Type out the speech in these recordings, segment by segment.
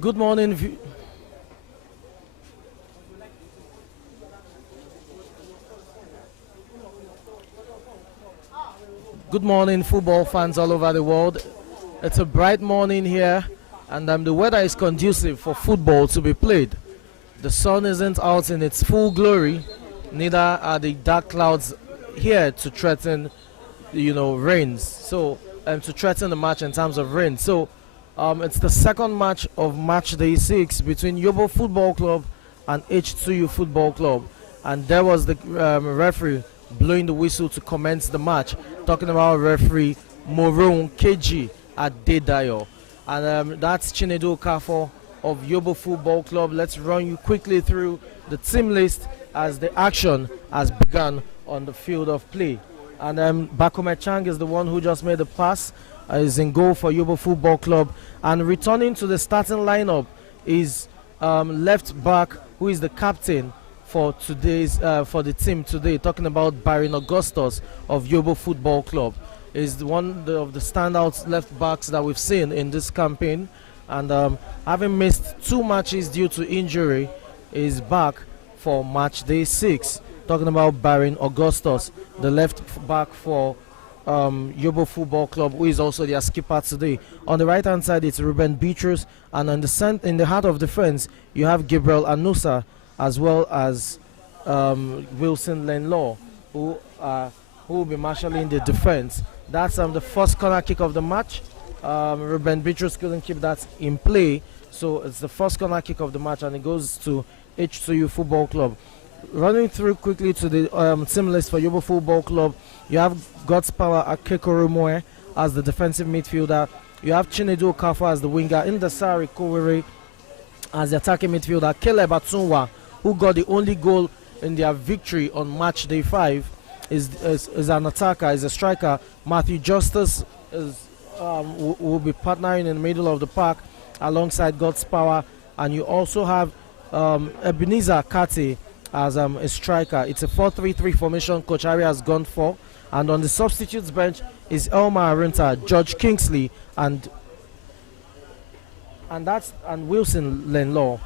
Good morning. Good morning, football fans all over the world. It's a bright morning here, and the weather is conducive for football to be played. The sun isn't out in its full glory, neither are the dark clouds here to threaten, rains. So, to threaten the match in terms of rain. So, it's the second match of match day 6 between Yobo Football Club and H2U Football Club, and there was the referee blowing the whistle to commence the match. Talking about referee Moron KG at Dedayo, and that's Chinedu Okafor of Yobo Football Club. Let's run you quickly through the team list as the action has begun on the field of play. And Bakome Chang is the one who just made the pass. Is in goal for Yobo Football Club, and returning to the starting lineup is left back, who is the captain for today's for the team today. Talking about Baron Augustus of Yobo Football Club, is one of the standout left backs that we've seen in this campaign, and having missed 2 matches due to injury, is back for match day 6. Talking about Baron Augustus, the left back for Yobo Football Club, who is also their skipper today. On the right hand side, it's Ruben Beatrice, and on in the heart of defense, you have Gabriel Anusa as well as Wilson Lenlaw, who will be marshalling the defense. That's the first corner kick of the match. Ruben Beatrice couldn't keep that in play, so it's the first corner kick of the match, and it goes to H2U Football Club. Running through quickly to the team list for Yobo Football Club, you have God's Power Akekoromoe as the defensive midfielder. You have Chinedu Okafor as the winger, Indasari Kowere as the attacking midfielder, Caleb Atunwa, who got the only goal in their victory on match day 5, is an attacker, is a striker. Matthew Justice will be partnering in the middle of the park alongside God's Power, and you also have Ebenezer Kate as a striker. It's a 4-3-3 formation Coach Harry has gone for, and on the substitutes bench is Elma Arinta, George Kingsley, and Wilson Lenlaw.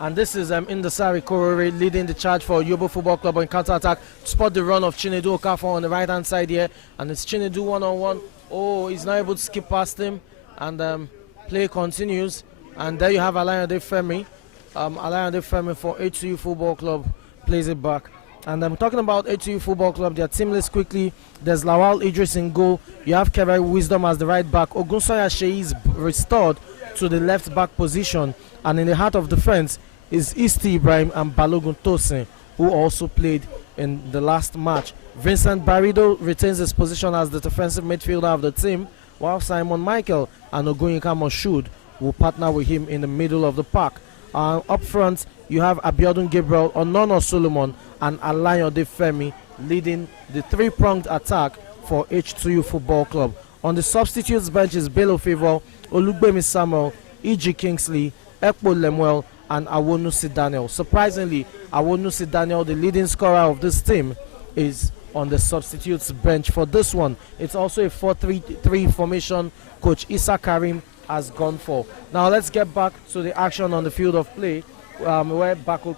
And this is Indasari Korore leading the charge for Yobo Football Club on counter-attack. Spot the run of Chinedu Okafor on the right-hand side here, and it's Chinedu one-on-one. Oh, he's not able to skip past him, and play continues. And there you have Alayande Femi. Alayande Femi for H2U Football Club plays it back. And I'm talking about H2U Football Club, their team list quickly. There's Lawal Idris in goal. You have Kevin Wisdom as the right back. Ogunsoya Shei is restored to the left back position. And in the heart of defense is Isti Ibrahim and Balogun Tosin, who also played in the last match. Vincent Barrido retains his position as the defensive midfielder of the team, while Simon Michael and Ogunyika Moshood will partner with him in the middle of the park. Up front, you have Abiodun Gabriel, Onono Solomon, and Alayande Femi leading the three-pronged attack for H2U Football Club. On the substitutes bench is Bello Favor, Olugbemi Samuel, E.G. Kingsley, Ekpo Lemuel, and Awonusi Daniel. Surprisingly, Awonusi Daniel, the leading scorer of this team, is on the substitutes bench for this one. It's also a 4-3-3 formation Coach Issa Karim has gone for. Now let's get back to the action on the field of play, where Bako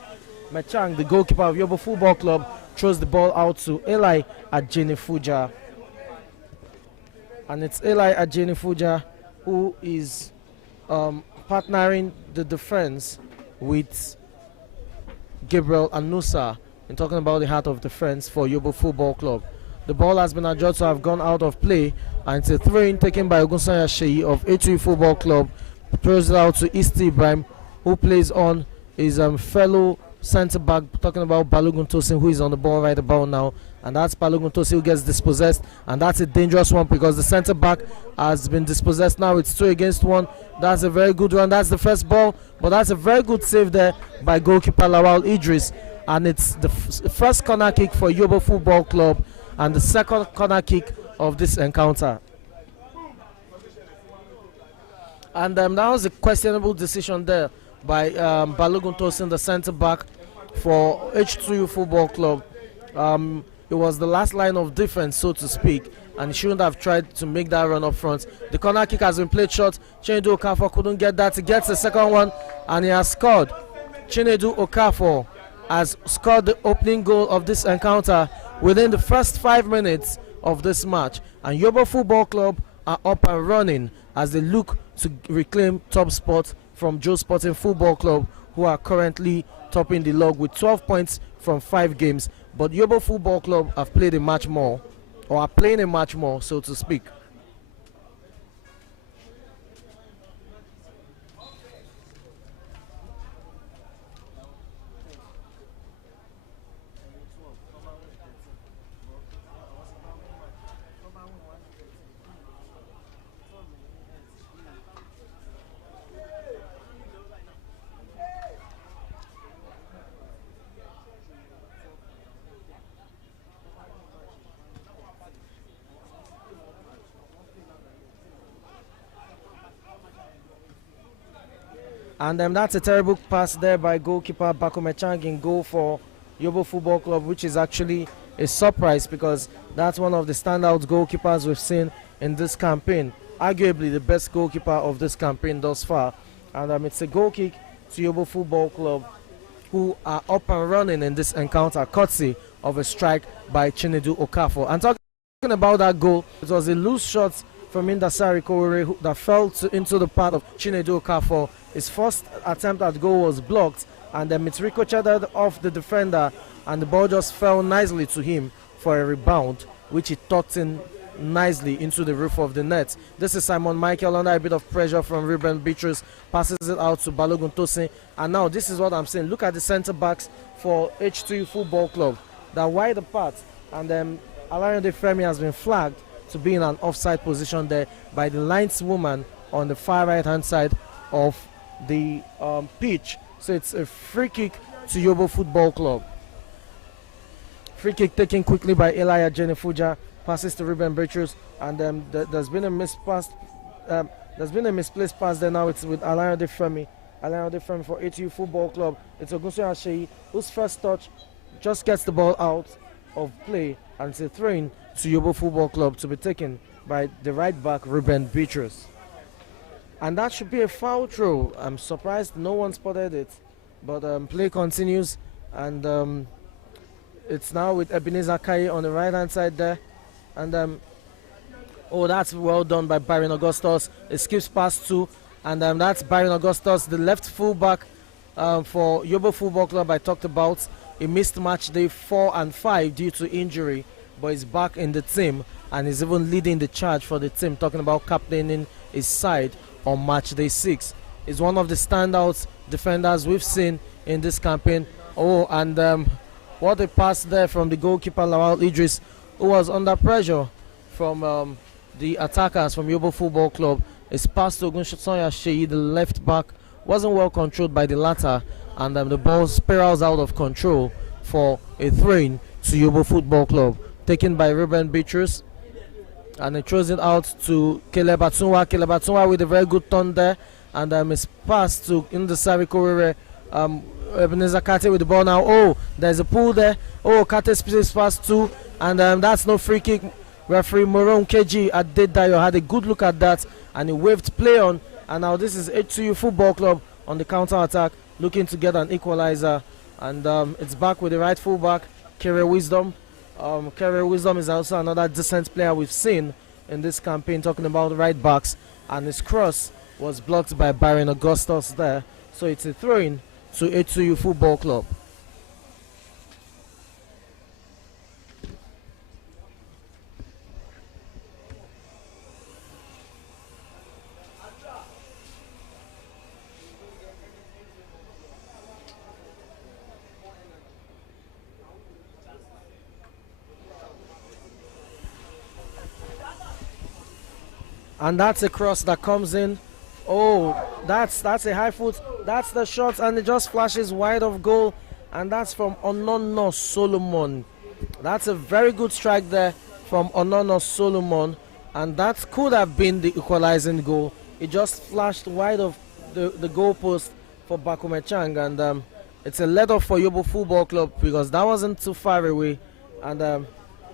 Mechang, the goalkeeper of Yobo Football Club, throws the ball out to Eli Ajenifuja. And it's Eli Ajenifuja who is partnering the defense with Gabriel Anusa in talking about the heart of defense for Yobo Football Club. The ball has been adjudged to have gone out of play, and it's a throw-in taken by Ogunsanya Sheyi of H2U Football Club. Throws it out to Isti Ibrahim, who plays on his fellow centre-back, talking about Balogun Tosin, who is on the ball right about now. And that's Balogun Tosin who gets dispossessed, and that's a dangerous one because the centre-back has been dispossessed. Now it's 2 against 1. That's a very good one. That's the first ball, but that's a very good save there by goalkeeper Lawal Idris. And it's the first corner kick for Yobo Football Club and the second corner kick of this encounter. And that was a questionable decision there by Balogun Tosin, the centre back for H2U Football Club. It was the last line of defense, so to speak, and he shouldn't have tried to make that run up front. The corner kick has been played short. Chinedu Okafor couldn't get that. He gets the second one, and he has scored. Chinedu Okafor has scored the opening goal of this encounter within the first 5 minutes of this match. And Yobo Football Club are up and running as they look to reclaim top spot from Joe Sporting Football Club, who are currently topping the log with 12 points from 5 games. But Yobo Football Club have played a match more, or are playing a match more, so to speak. And that's a terrible pass there by goalkeeper Bakomechang in goal for Yobo Football Club, which is actually a surprise because that's one of the standout goalkeepers we've seen in this campaign. Arguably the best goalkeeper of this campaign thus far. And it's a goal kick to Yobo Football Club, who are up and running in this encounter, courtesy of a strike by Chinedu Okafor. And talking about that goal, it was a loose shot from Indasari Kowore that fell into the path of Chinedu Okafor. His first attempt at goal was blocked, and then it ricocheted off the defender, and the ball just fell nicely to him for a rebound, which he tucked in nicely into the roof of the net. This is Simon Michael under a bit of pressure from Ruben Beatrice, passes it out to Balogun Tosin, and now this is what I'm saying. Look at the centre backs for H2U Football Club. They're wide apart, and then Alayande Femi has been flagged to be in an offside position there by the lineswoman on the far right hand side of the pitch. So it's a free kick to Yobo Football Club. Free kick taken quickly by Elia Jenefuja, passes to Ruben Beatrice, and there's been a misplaced pass there. Now it's with Alayande Femi for H2U Football Club. It's Ogunso Asheyi, whose first touch just gets the ball out of play, and it's a throw-in to Yobo Football Club to be taken by the right back Ruben Beatrice. And that should be a foul throw. I'm surprised no one spotted it, but play continues, and it's now with Ebenezer Kaye on the right hand side there, and oh, that's well done by Byron Augustus. It skips past 2, and that's Byron Augustus, the left fullback for Yobo Football Club I talked about. He missed match day 4 and 5 due to injury, but he's back in the team and is even leading the charge for the team, talking about captaining his side on match day 6. He's one of the standout defenders we've seen in this campaign. Oh, and what a pass there from the goalkeeper Lawal Idris, who was under pressure from the attackers from Yobo Football Club. His pass to Ogunsoya Sheyi, the left back, wasn't well controlled by the latter, and the ball spirals out of control for a throw-in to Yobo Football Club, taken by Ruben Beatrice, and he throws it out to Caleb Atunwa. Caleb Atunwa with a very good turn there, and his pass to Indasari Kowore. Ebenezer Kate with the ball now. Oh, there's a pull there. Oh, Kate plays past 2, and that's no free kick. Referee Moron Keji Adedayo had a good look at that, and he waved play on. And now this is H2U Football Club on the counter attack, looking to get an equalizer, and it's back with the right fullback Kere Wisdom. Kere Wisdom is also another decent player we've seen in this campaign, talking about right backs, and his cross was blocked by Byron Augustus there, so it's a throw-in to H2U Football Club. And that's a cross that comes in. Oh, that's a high foot. That's the shot, and it just flashes wide of goal. And that's from Onono Solomon. That's a very good strike there from Onono Solomon. And that could have been the equalizing goal it just flashed wide of the goalpost for Bakumechang, and it's a let off for Yobo Football Club because that wasn't too far away, and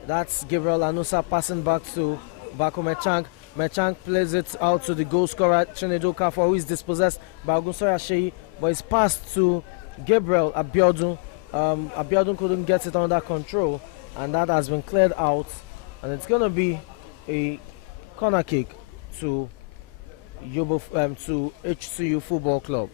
that's Gabriel Anusa passing back to Bakumechang. Mechang plays it out to the goal scorer Chinedu Kafo, who is dispossessed by Ogunsoya Sheyi, but it's passed to Gabriel Abiodun. Abiodun couldn't get it under control, and that has been cleared out, and it's going to be a corner kick to to H2U Football Club.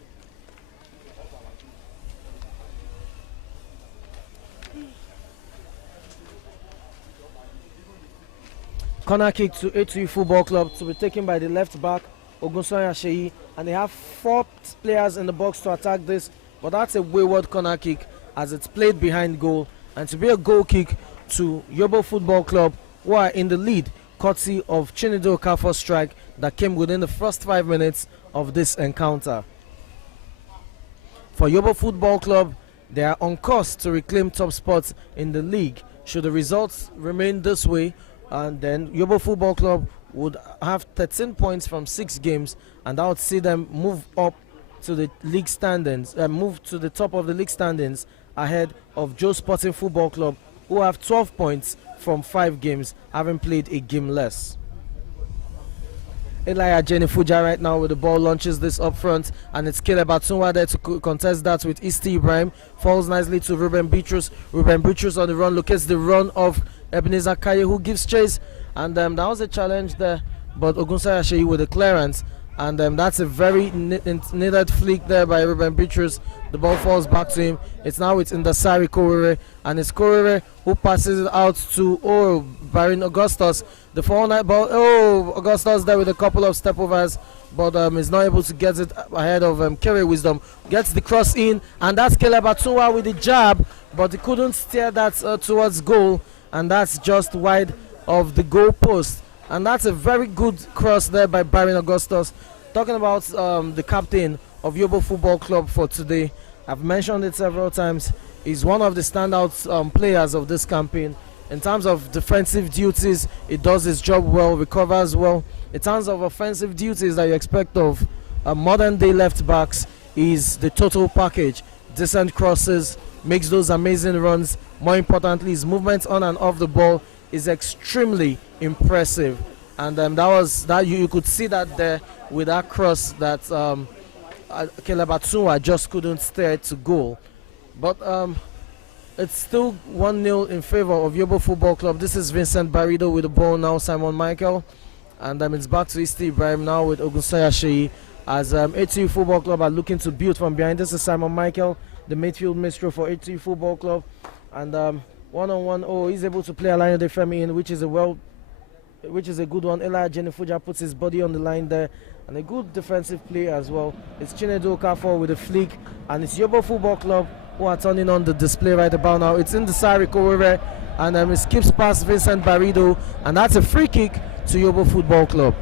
Corner kick to H2U Football Club to be taken by the left back Ogunsoya Sheyi, and they have 4 players in the box to attack this, but that's a wayward corner kick as it's played behind goal, and to be a goal kick to Yobo Football Club, who are in the lead courtesy of Chinedu Okafor's strike that came within the first 5 minutes of this encounter. For Yobo Football Club, they are on course to reclaim top spots in the league. Should the results remain this way, and then Yobo Football Club would have 13 points from 6 games, and that would see them move up to the league standings, move to the top of the league standings ahead of Joe Sporting Football Club, who have 12 points from 5 games, having played a game less. Eli Ajenifuja right now with the ball, launches this up front, and it's Caleb Atunwa there to contest that with Isti Ibrahim. Falls nicely to Ruben Bitrus. Ruben Bitrus on the run, locates the run of Ebenezer Kaye, who gives chase, and that was a challenge there, but Ogunsoya Sheyi with the clearance, and that's a very needed flick there by Ruben Bitrus. The ball falls back to him. It's now with Indasari Korere, and it's Korere who passes it out to Barin Augustus. The 4-9 ball, Augustus there with a couple of step overs, but is not able to get it ahead of Kere Wisdom. Gets the cross in, and that's Caleb Atunwa with the jab, but he couldn't steer that towards goal, and that's just wide of the goal post. And that's a very good cross there by Barin Augustus. Talking about the captain of Yobo Football Club for today, I've mentioned it several times. He's one of the standout players of this campaign. In terms of defensive duties, he does his job well, recovers well. In terms of offensive duties that you expect of modern day left backs, is the total package. Decent crosses, makes those amazing runs. More importantly, his movement on and off the ball is extremely impressive, and you could see that there with that cross that Caleb Atunwa just couldn't steer it to goal. But it's still 1-0 in favor of Yobo Football Club. This is Vincent Barrido with the ball now, Simon Michael, and it's back to Isti Ibrahim now with Ogunsoya Sheyi as H2U Football Club are looking to build from behind. This is Simon Michael, the midfield minstrel for H2U Football Club, and one-on-one, he's able to play Alain Defemi in, which is a good one. Eli Jenifuja puts his body on the line there, and a good defensive play as well. It's Chinedu Okafor with a flick, and it's Yobo Football Club who are turning on the display right about now. It's in the Sari Korere, and it skips past Vincent Barrido, and that's a free kick to Yobo Football Club.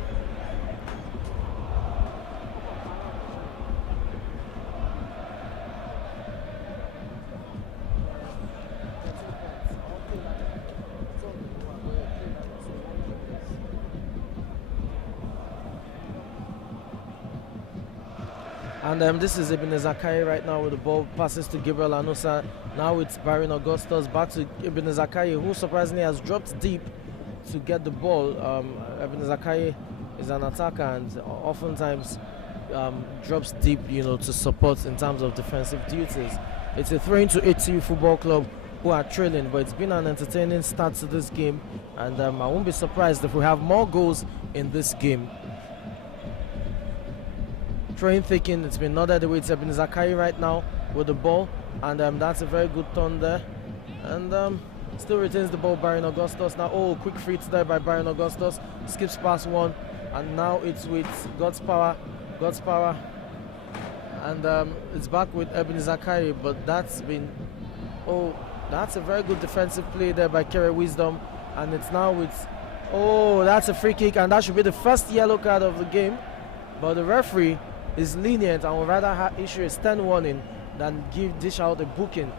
And this is Ebenezer Kaye right now with the ball, passes to Gabriel Anusa. Now it's Barin Augustus, back to Ebenezer Kaye, who surprisingly has dropped deep to get the ball. Ebenezer Kaye is an attacker and oftentimes drops deep, to support in terms of defensive duties. It's a throw into H2U Football Club, who are trailing, but it's been an entertaining start to this game, and I won't be surprised if we have more goals in this game. Train thinking, it's been nodded away. It's Ebenezer Kaye right now with the ball, and that's a very good turn there, and still retains the ball. Barin Augustus now, quick feet there by Barin Augustus, skips past one, and now it's with God's power, and it's back with Ebenezer Kaye, but that's a very good defensive play there by Kere Wisdom, and it's now with that's a free kick, and that should be the first yellow card of the game, but the referee is lenient and would rather issue a stern warning than dish out a booking.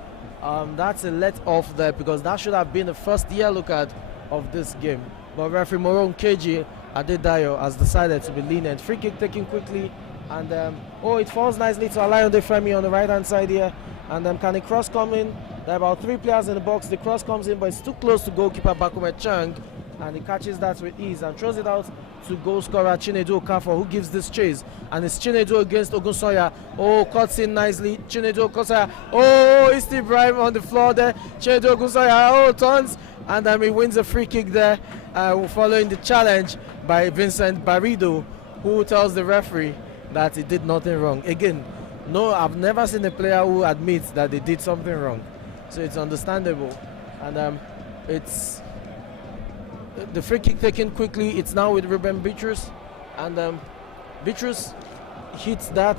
That's a let off there, because that should have been the first yellow card of this game. But referee Moron Keji Adedayo has decided to be lenient. Free kick taken quickly, and it falls nicely to Alayande Femi on the right hand side here. And can a cross come in? There are about 3 players in the box. The cross comes in, but it's too close to goalkeeper Bakume Chang, and he catches that with ease and throws it out to goal scorer Chinedu Okafor, who gives this chase. And it's Chinedu against Ogunsoya. Cuts in nicely. Chinedu Ogunsoya. It's Steve Ibrahim on the floor there. Chinedu Ogunsoya. Turns, and he wins a free kick there, following the challenge by Vincent Barrido, who tells the referee that he did nothing wrong. Again, no, I've never seen a player who admits that they did something wrong, so it's understandable. And it's the free kick taken quickly. It's now with Ruben Bitrus, and Bitrus hits that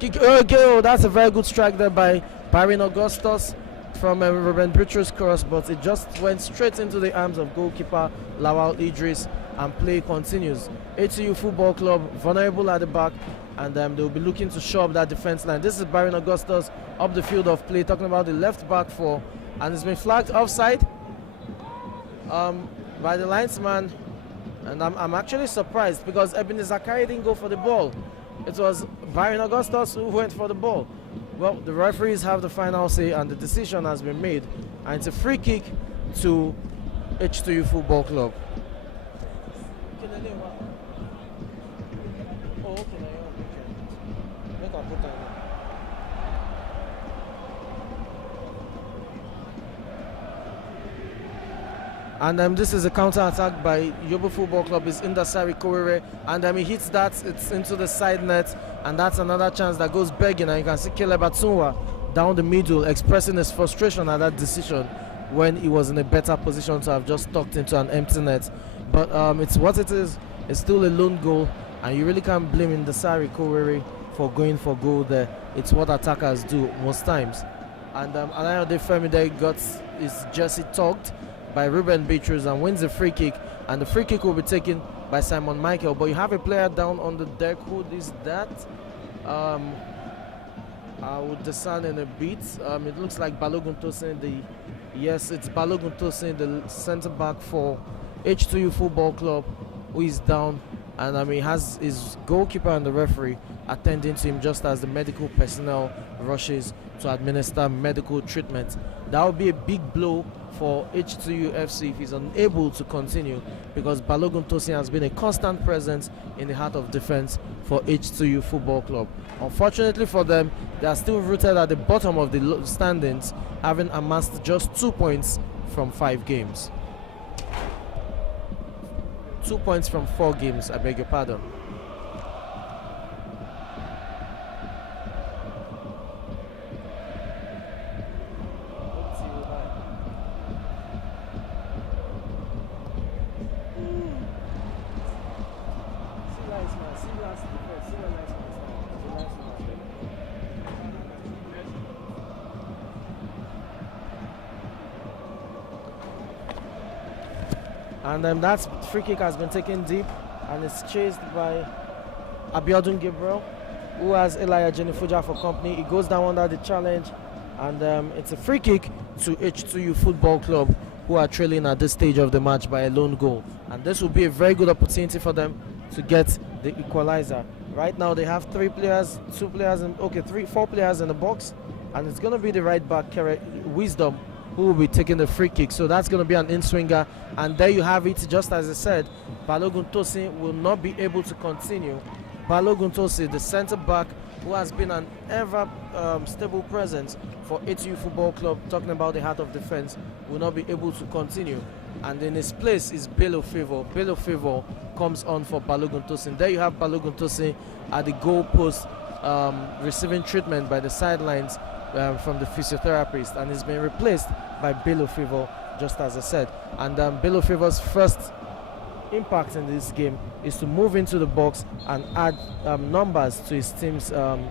kick. That's a very good strike there by Barin Augustus from Ruben Bitrus' cross, but it just went straight into the arms of goalkeeper Lawal Idris, and play continues. H2U Football Club vulnerable at the back, and they'll be looking to shore up that defense line. This is Barin Augustus up the field of play, talking about the left back four, and it's been flagged offside by the linesman, and I'm actually surprised because Ebenezer Zakari didn't go for the ball. It was Barin Augustus who went for the ball. Well, the referees have the final say, and the decision has been made, and it's a free kick to H2U Football Club. And this is a counter-attack by Yobo Football Club. Is Indasari Kowere, and he hits that. It's into the side net, and that's another chance that goes begging. And you can see Caleb Atunwa down the middle expressing his frustration at that decision when he was in a better position to have just tucked into an empty net. But it's what it is. It's still a lone goal, and you really can't blame Indasari Kowere for going for goal there. It's what attackers do most times. And Alayande Femi there got his jersey tugged by Ruben Bitrus and wins the free kick, and the free kick will be taken by Simon Michael. But you have a player down on the deck. Who is that? I would discern in a bit. It looks like Balogun Tosin. Yes, it's Balogun Tosin, the centre back for H2U Football Club, who is down, and he has his goalkeeper and the referee attending to him just as the medical personnel rushes to administer medical treatment. That would be a big blow for H2U Fc if he's unable to continue, because Balogun Tosin has been a constant presence in the heart of defense for H2U Football Club. Unfortunately for them, they are still rooted at the bottom of the standings, having amassed just 2 points from 5 games. 2 points from 4 games, I beg your pardon. And that free kick has been taken deep, and it's chased by Abiodun Gabriel, who has Elia Jenifuja for company. He goes down under the challenge, and it's a free kick to H2U Football Club, who are trailing at this stage of the match by a lone goal. And this will be a very good opportunity for them to get the equalizer. Right now they have 4 players in the box, and it's going to be the right back, Wisdom, who will be taking the free kick. So that's going to be an in-swinger, and there you have it. Just as I said, Balogun Tosin will not be able to continue. Balogun Tosin, the centre back who has been an ever stable presence for H2U Football Club, talking about the heart of defense, will not be able to continue. And in his place is Bello Favor. Bello Favor comes on for Balogun Tosin. There you have Balogun Tosin at the goal post, receiving treatment by the sidelines from the physiotherapist, and he's been replaced by Bello Favor, just as I said. And Bello Favor's first impact in this game is to move into the box and add numbers to his team's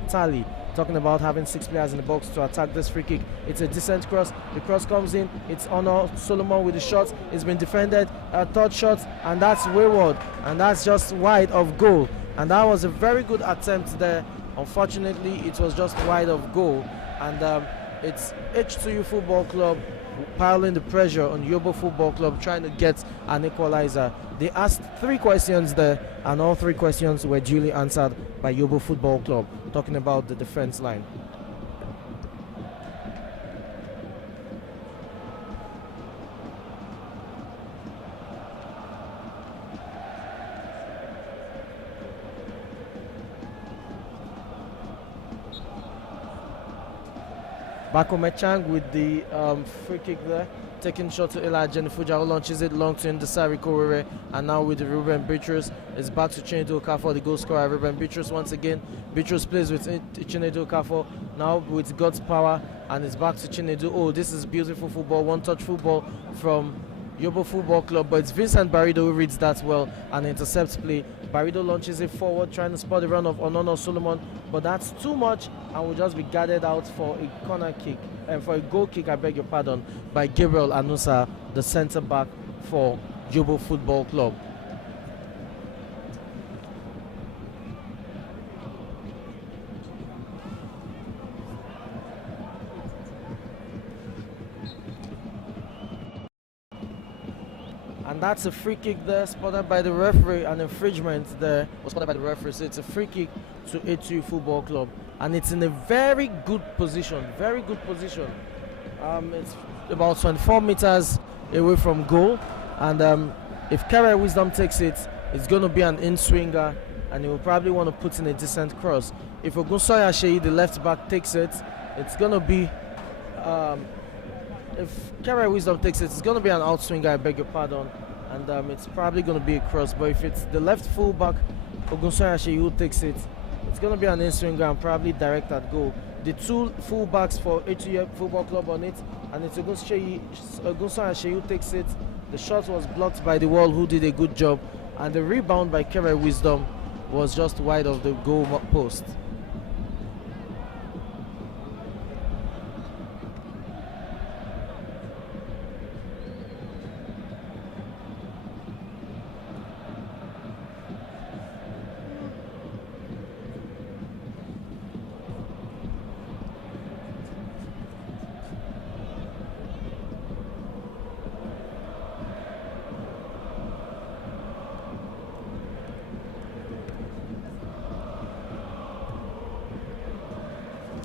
tally, talking about having 6 players in the box to attack this free kick. It's a decent cross. The cross comes in. It's Honor Solomon with the shot. It's been defended. Third shot, and that's wayward, and that's just wide of goal. And that was a very good attempt there. Unfortunately, it was just wide of goal. And it's H2U Football Club piling the pressure on Yobo Football Club, trying to get an equalizer. They asked 3 questions there, and all 3 questions were duly answered by Yobo Football Club, talking about the defense line. Bako Mechang with the free kick there, taking shot to Elijah Nifuja, who launches it long to Ndesari Korere, and now with the Ruben Bitrus, it's back to Chinedu Okafor, the goal scorer. Ruben Bitrus once again. Bitrus plays with Chinedu Okafor, now with God's power, and it's back to Chinedu. Oh, this is beautiful football, one-touch football from Yobo Football Club, but it's Vincent Barrido who reads that well and intercepts play. Barrido launches it forward, trying to spot the run of Onono Solomon, but that's too much and will just be guarded out for a corner kick, and for a goal kick, I beg your pardon, by Gabriel Anusa, the centre back for Yobo Football Club. And that's a free kick there, spotted by the referee. An infringement there was spotted by the referee. So it's a free kick to H2U Football Club, and it's in a very good position. Very good position. It's about 24 meters away from goal, and if Kara Wisdom takes it, it's going to be an in-swinger, and he will probably want to put in a decent cross. If Ogunsoya Shei, the left back, takes it, it's going to be if Kara Wisdom takes it, it's going to be an outswinger, I beg your pardon, and it's probably going to be a cross. But if it's the left fullback, Ogunsoya Shei, who takes it, it's going to be an in-swinger and probably direct at goal. The 2 fullbacks for H2U Football Club on it, and it's Ogunsoya Shei who takes it. The shot was blocked by the wall, who did a good job, and the rebound by Kara Wisdom was just wide of the goal post.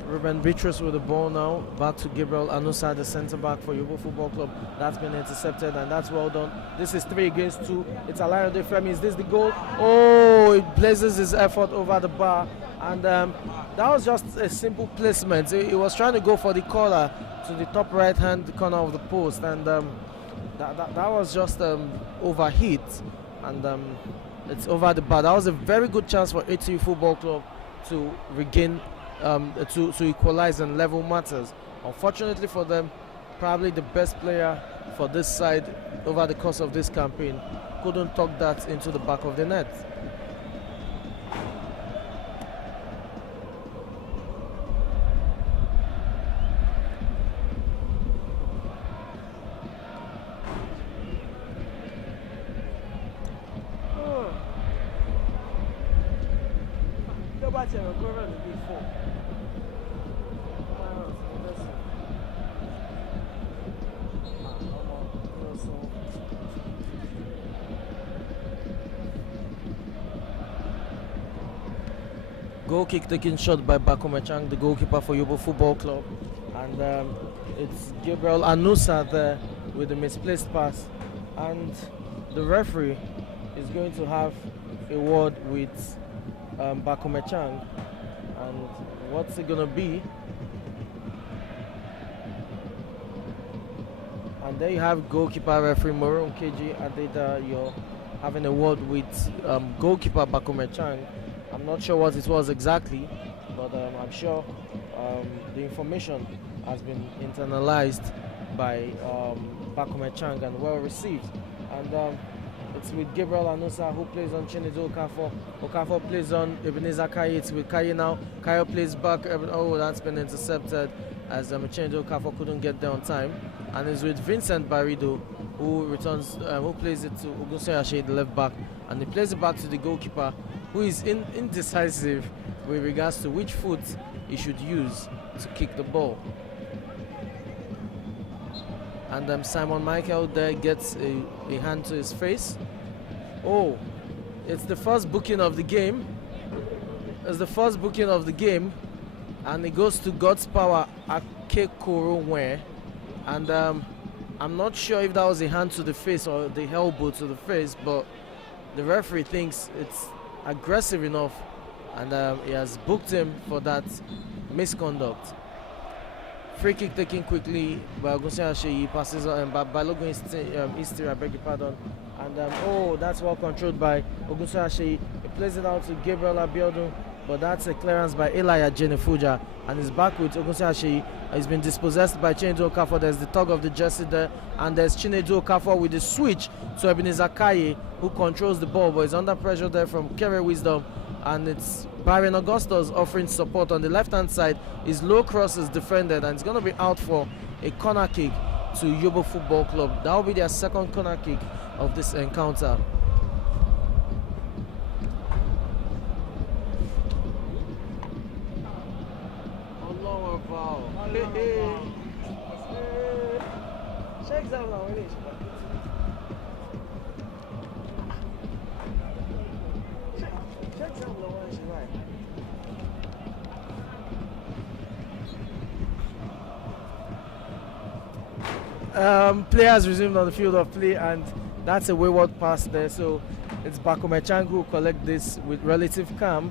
Ruben Bitrus with the ball now, back to Gabriel Anusa, the centre back for Yobo Football Club. That's been intercepted, and that's well done. This is 3 against 2. It's Alayode Femi. Is this the goal? Oh, it blazes his effort over the bar, and that was just a simple placement. He was trying to go for the corner to the top right-hand corner of the post, and that was just overhit, and it's over the bar. That was a very good chance for H2U Football Club to regain, to equalize and level matters. Unfortunately for them, probably the best player for this side over the course of this campaign couldn't tuck that into the back of the net. Goal kick taken shot by Bakome Chang, the goalkeeper for Yobo Football Club, and it's Gabriel Anusa there with the misplaced pass, and the referee is going to have a word with Bakome Chang, and what's it gonna be? And there you have goalkeeper referee Moron KG Adeda. You're having a word with goalkeeper Bakome Chang. I'm not sure what it was exactly, but I'm sure the information has been internalized by Bakome Chang and well received. And it's with Gabriel Anusa, who plays on Chinedu Okafor. Okafor plays on Ebenezer Kaye. It's with Kaye now. Kaye plays back. Oh, that's been intercepted as Chinedu Okafor couldn't get there on time. And it's with Vincent Barrido, who returns, who plays it to Ogunsoya Shei, the left back, and he plays it back to the goalkeeper, who is indecisive with regards to which foot he should use to kick the ball. And Simon Michael there gets a hand to his face. Oh, it's the first booking of the game. It's the first booking of the game. And it goes to God's Power Akekorowe. And I'm not sure if that was a hand to the face or the elbow to the face, but the referee thinks it's aggressive enough, and he has booked him for that misconduct. Free kick taken quickly by Ogunseyi Aseyi, passes on by Balogun Istiri, I beg your pardon. And oh, that's well controlled by Ogunseyi Aseyi. He plays it out to Gabriel Abiodun, but that's a clearance by Eli Ajenifuja, and he's back with Ogunseyi Aseyi. He's been dispossessed by Chinedu Okafor. There's the tug of the jersey there, and there's Chinedu Okafor with the switch to Ebenezer Kaye, who controls the ball, but he's under pressure there from Kere Wisdom, and it's Byron Augustus offering support on the left-hand side. His low cross is defended, and it's going to be out for a corner kick to Yobo Football Club. That will be their second corner kick of this encounter. Check that now, players resumed on the field of play, and that's a wayward pass there. So it's Bakumechang who collect this with relative calm,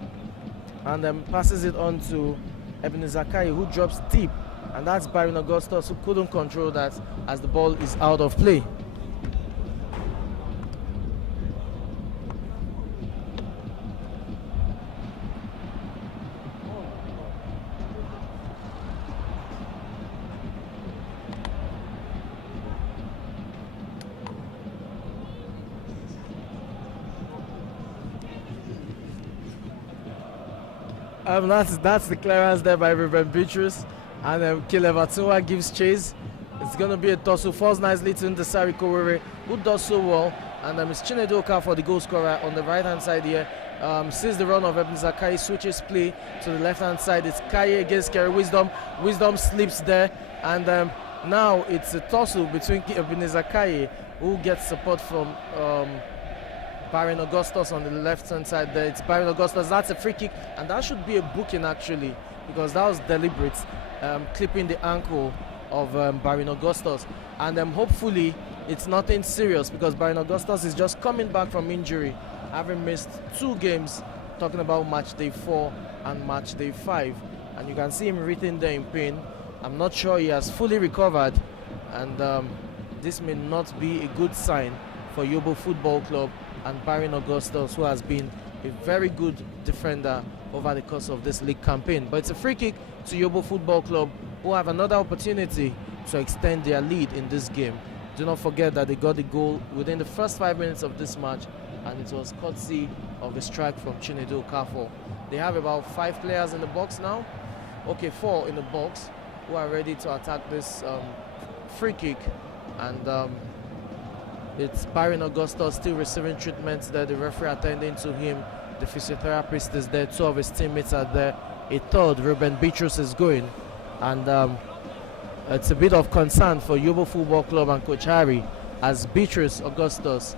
and then passes it on to Ebenezer Kaye, who drops deep, and that's Byron Augustus, who couldn't control that as the ball is out of play. That's the clearance there by Ruben Beatrice, and Kilevatua gives chase. It's going to be a tussle. Falls nicely to Ndesari Kowere, who does so well, and it's Chinedu Okafor for the goal scorer on the right hand side here. Sees the run of Ebenezer Kaye, switches play to the left hand side. It's Kaye against Kere Wisdom. Wisdom slips there, and now it's a tussle between Ebenezer Kaye, who gets support from Byron Augustus on the left hand side there. It's Byron Augustus. That's a free kick, and that should be a booking actually, because that was deliberate, clipping the ankle of Byron Augustus, and hopefully it's nothing serious, because Byron Augustus is just coming back from injury, having missed 2 games, talking about match day 4 and match day 5, and you can see him written there in pain. I'm not sure he has fully recovered, and this may not be a good sign for Yobo Football Club and Byron Augustus, who has been a very good defender over the course of this league campaign. But it's a free kick to Yobo Football Club, who have another opportunity to extend their lead in this game. Do not forget that they got the goal within the first 5 minutes of this match, and it was courtesy of a strike from Chinedu Okafor. They have about 5 players in the box now. Okay, 4 in the box, who are ready to attack this free kick, and it's Byron Augustus still receiving treatment there, the referee attending to him, the physiotherapist is there, 2 of his teammates are there, a third, Ruben Beatrice, is going, and it's a bit of concern for Yobo Football Club and Coach Harry, as Beatrice Augustus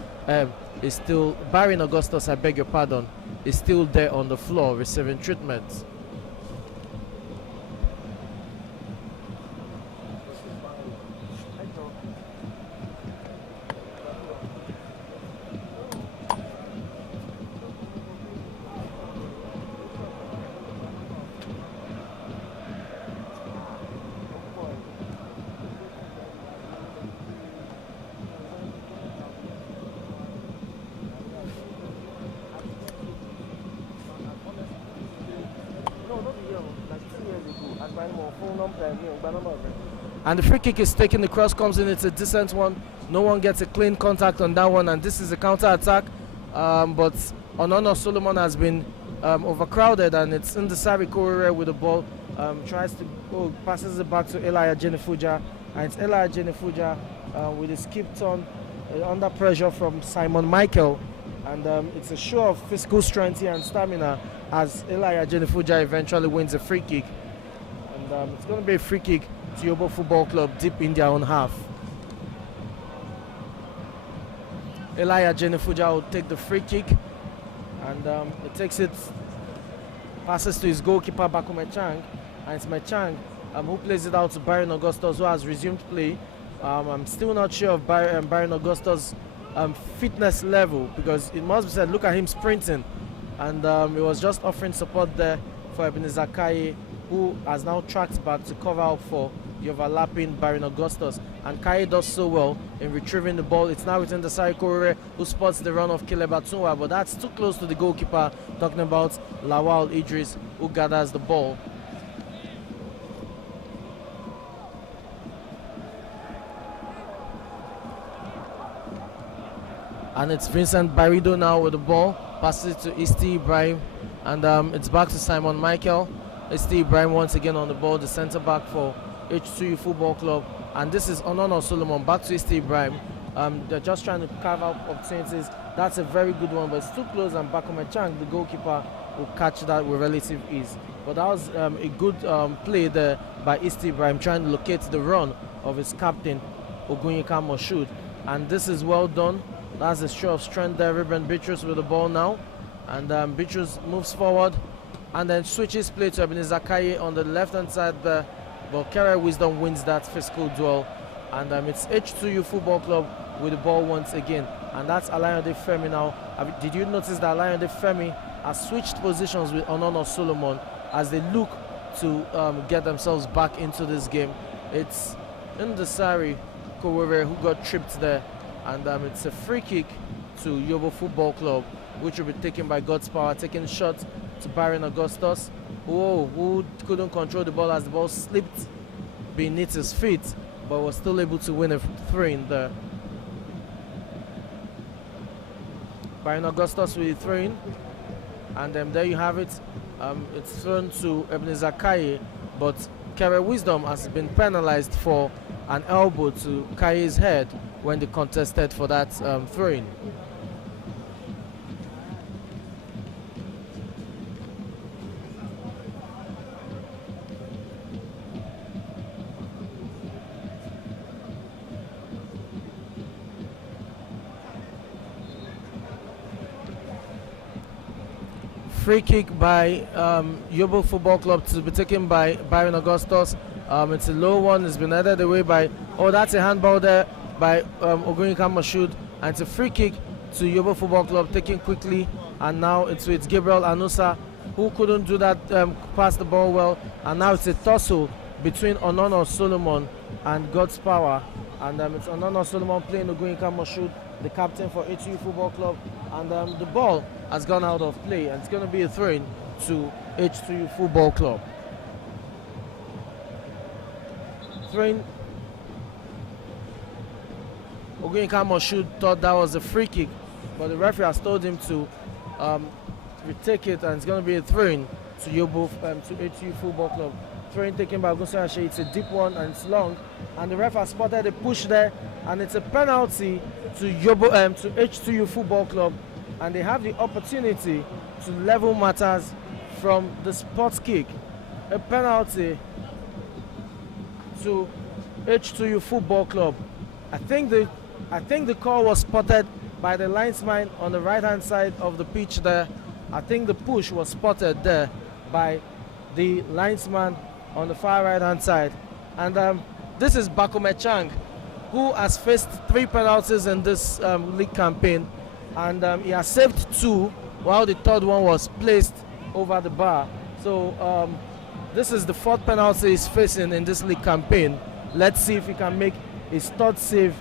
is still, Byron Augustus, I beg your pardon, is still there on the floor receiving treatment. And the free kick is taken, the cross comes in, it's a decent one. No one gets a clean contact on that one, and this is a counter attack. But Onono Solomon has been overcrowded, and it's Ndesari Kowere with the ball. Tries to go, passes it back to Eli Ajenifuja, and it's Eli Ajenifuja with a skip turn under pressure from Simon Michael. And it's a show of physical strength here and stamina as Eli Ajenifuja eventually wins a free kick. And it's going to be a free kick to Yobo Football Club deep in their own half. Elijah Jenefuja will take the free kick, and it takes it, passes to his goalkeeper Baku Mechang, and it's Mechang who plays it out to Byron Augustus, who has resumed play. I'm still not sure of Byron Augustus' fitness level, because it must be said, look at him sprinting, and he was just offering support there for Ebenezer Kaye, who has now tracked back to cover up for the overlapping Byron Augustus, and Kaye does so well in retrieving the ball. It's now within the Sari Korore, who spots the run of Caleb Atunwa, but that's too close to the goalkeeper, talking about Lawal Idris, who gathers the ball. And it's Vincent Barido now with the ball, passes it to Isti Ibrahim, and it's back to Simon Michael. Isti Ibrahim once again on the ball, the centre back for H2U Football Club, and this is Onono Solomon. Back to Isti Ibrahim. They're just trying to carve out opportunities. That's a very good one, but it's too close, and Bakome Chang, the goalkeeper, will catch that with relative ease. But that was a good play there by Isti Ibrahim, trying to locate the run of his captain, Ogunyika Moshood, and this is well done. That's a show of strength there. Ruben Bitrus with the ball now, and Bitrus moves forward and then switches play to Ebenezer Kaye on the left hand side there, but Kere Wisdom wins that physical duel, and it's H2U Football Club with the ball once again, and that's Alayande Femi now. Did you notice that Alayande Femi has switched positions with Onono Solomon as they look to get themselves back into this game? It's Ndasari Kowere who got tripped there, and it's a free kick to Yobo Football Club, which will be taken by God's Power, taking a shot to Byron Augustus, who couldn't control the ball as the ball slipped beneath his feet, but was still able to win a throw-in there. Byron Augustus with a throw-in, and there you have it. It's thrown to Ebenezer Kaye, but Kere Wisdom has been penalized for an elbow to Kaye's head when they contested for that throw-in. Free kick by Yobo Football Club to be taken by Byron Augustus. It's a low one, it's been headed away by, that's a handball there by Ogunyika Moshood, and it's a free kick to Yobo Football Club, taken quickly, and now it's with Gabriel Anusa, who couldn't do that, pass the ball well, and now it's a tussle between Onono Solomon and God's Power, and it's Onono Solomon playing Ogunyika Moshood, the captain for H2U Football Club, and the ball has gone out of play, and it's going to be a throw-in to H2U Football Club. Throw-in. Ogunyika Moshood thought that was a free kick, but the referee has told him to retake it, and it's going to be a throw-in to Yobo, to H2U Football Club. Throw-in taken by Ogunsa Ashe. It's a deep one and it's long, and the ref has spotted a push there, and it's a penalty to Yobo, to H2U Football Club, and they have the opportunity to level matters from the spot kick. A penalty to H2U Football Club. I think the call was spotted by the linesman on the right hand side of the pitch there. I think the push was spotted there by the linesman on the far right hand side. And this is Bakome Chang, who has faced 3 penalties in this league campaign, and he has saved 2, while the third one was placed over the bar. So this is the 4th penalty he's facing in this league campaign. Let's see if he can make his 3rd save.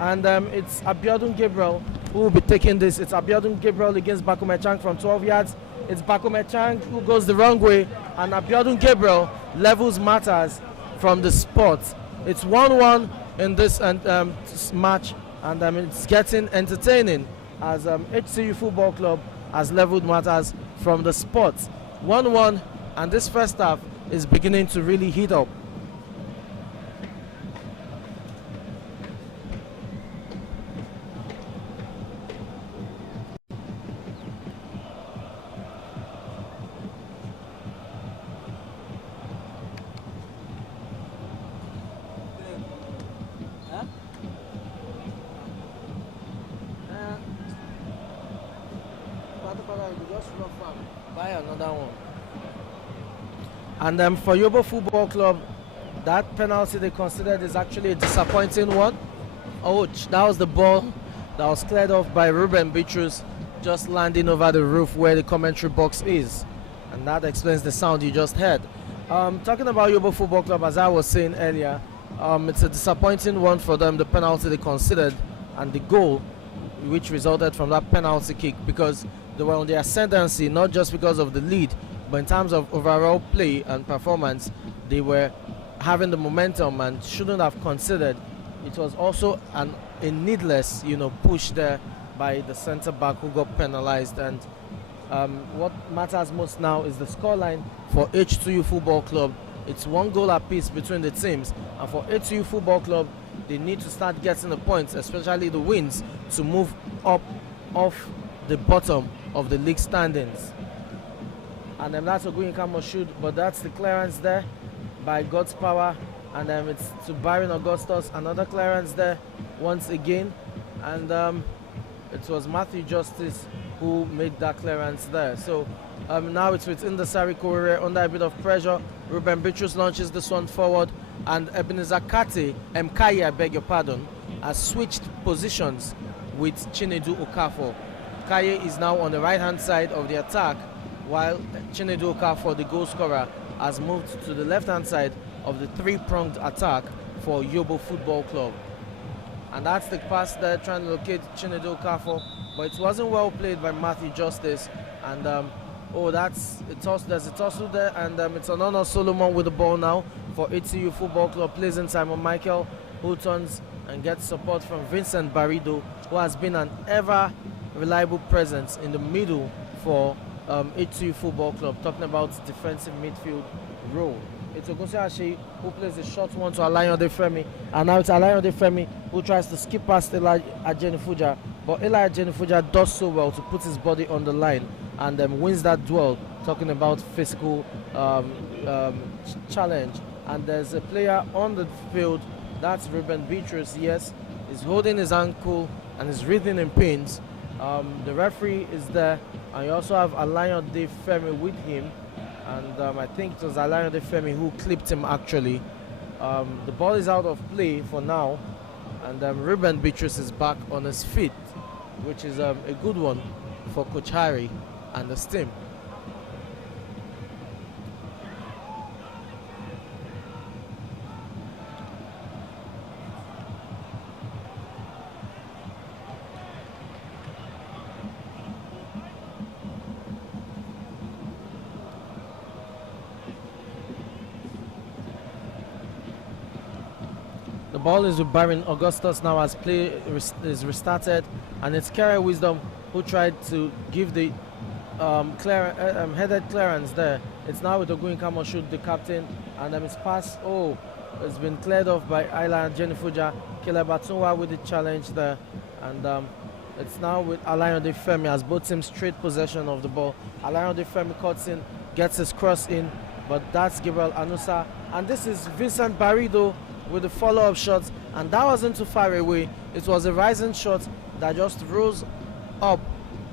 And it's Abiodun Gabriel who will be taking this. It's Abiodun Gabriel against Bakome Chang from 12 yards. It's Bakome Chang who goes the wrong way, and Abiodun Gabriel levels matters from the spot. It's 1-1 in this match, and it's getting entertaining as H2U Football Club has leveled matters from the spot. 1-1, and this first half is beginning to really heat up. Another one. And for Yobo Football Club, that penalty they considered is actually a disappointing one. Ouch, that was the ball that was cleared off by Ruben Bitrus, just landing over the roof where the commentary box is. And that explains the sound you just heard. Talking about Yobo Football Club, as I was saying earlier, it's a disappointing one for them, the penalty they considered and the goal which resulted from that penalty kick, because they were on the ascendancy, not just because of the lead, but in terms of overall play and performance, they were having the momentum and shouldn't have considered. It was also a needless, push there by the centre back who got penalized. And what matters most now is the scoreline for H2U Football Club. It's 1 goal apiece between the teams, and for H2U Football Club, they need to start getting the points, especially the wins, to move up off the bottom of the league standings. And that's a going camera shoot, but that's the clearance there by God's power. And it's to Byron Augustus, another clearance there once again. And it was Matthew Justice who made that clearance there. So now it's with Indasari Korea under a bit of pressure. Ruben Bitrus launches this one forward, and Ebenezer Mkaye, I beg your pardon, has switched positions with Chinedu Okafor. Kaye is now on the right hand side of the attack, while Chinedu Okafor, the goal scorer, has moved to the left hand side of the three-pronged attack for Yobo Football Club. And that's the pass there, trying to locate Chinedu Okafor, but it wasn't well played by Matthew Justice. And there's a tussle there, and it's Onono Solomon with the ball now for H2U Football Club. Plays in Simon Michael, who turns and gets support from Vincent Barrido, who has been an ever reliable presence in the middle for H2U Football Club. Talking about defensive midfield role. It's Ogunse Ashe who plays the short one to Alayon Defemi, and now it's Alayon Defemi who tries to skip past Eli Ajenifuja, but Eli Ajenifuja does so well to put his body on the line and wins that duel. Talking about physical challenge, and there's a player on the field, that's Ruben Bitrus. Yes, he's holding his ankle and is writhing in pains. The referee is there, and you also have Alayon Defemi with him. And I think it was Alayon Defemi who clipped him actually. The ball is out of play for now, and Ruben Bitrus is back on his feet, which is a good one for Coach Harry and the team. The ball is with Byron Augustus now as play is restarted, and it's Kere Wisdom who tried to give the headed clearance there. It's now with Ogun Kamoshoot, the captain, and his pass, it's been cleared off by Ayla Jenifuja. Caleb Atunwa with the challenge there, and it's now with Alayon Defemi as both teams trade possession of the ball. Alayon Defemi cuts in, gets his cross in, but that's Gabriel Anusa, and this is Vincent Barrido with the follow-up shots, and that wasn't too far away. It was a rising shot that just rose up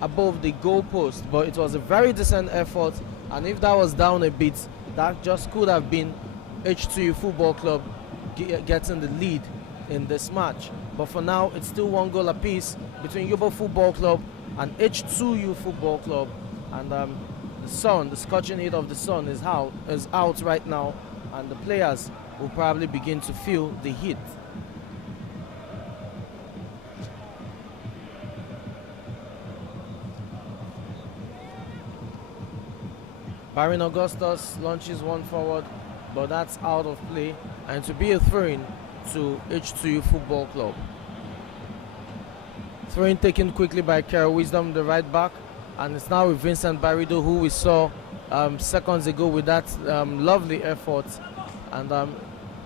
above the goal post, but it was a very decent effort, and if that was down a bit, that just could have been H2U Football Club getting the lead in this match. But for now, it's still 1 goal apiece between Yobo Football Club and H2U Football Club, and the scorching heat of the sun is out right now, and the players will probably begin to feel the heat. Byron Augustus launches one forward, but that's out of play, and to be a throw-in to H2U Football Club. Throw-in taken quickly by Kara Wisdom, the right back, and it's now with Vincent Barrido, who we saw seconds ago with that lovely effort. And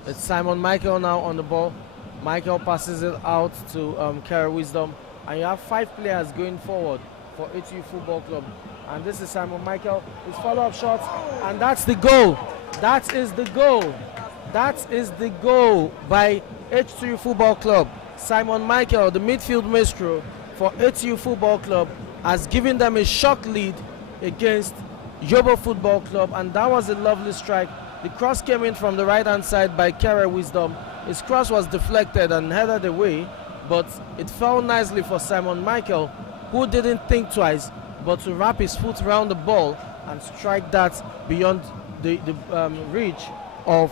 it's Simon Michael now on the ball. Michael passes it out to Kara Wisdom, and you have 5 players going forward for H2U Football Club. And this is Simon Michael, his follow-up shot, and that's the goal. That is the goal. That is the goal by H2U Football Club. Simon Michael, the midfield maestro for H2U Football Club, has given them a shock lead against Yobo Football Club, and that was a lovely strike. The cross came in from the right hand side by Kere Wisdom. His cross was deflected and headed away, but it fell nicely for Simon Michael, who didn't think twice but to wrap his foot around the ball and strike that beyond the reach of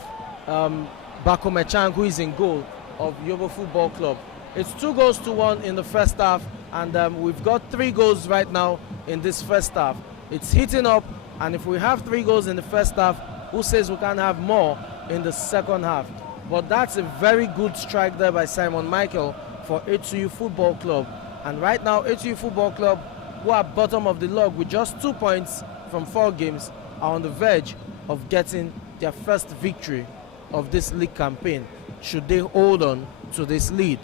Bakome Chang, who is in goal of Yobo Football Club. It's 2-1 in the first half, and we've got 3 goals right now in this first half. It's heating up, and if we have 3 goals in the first half, who says we can't have more in the second half? But that's a very good strike there by Simon Michael for H2U Football Club. And right now, H2U Football Club, who are bottom of the log with just 2 points from 4 games, are on the verge of getting their first victory of this league campaign, should they hold on to this lead.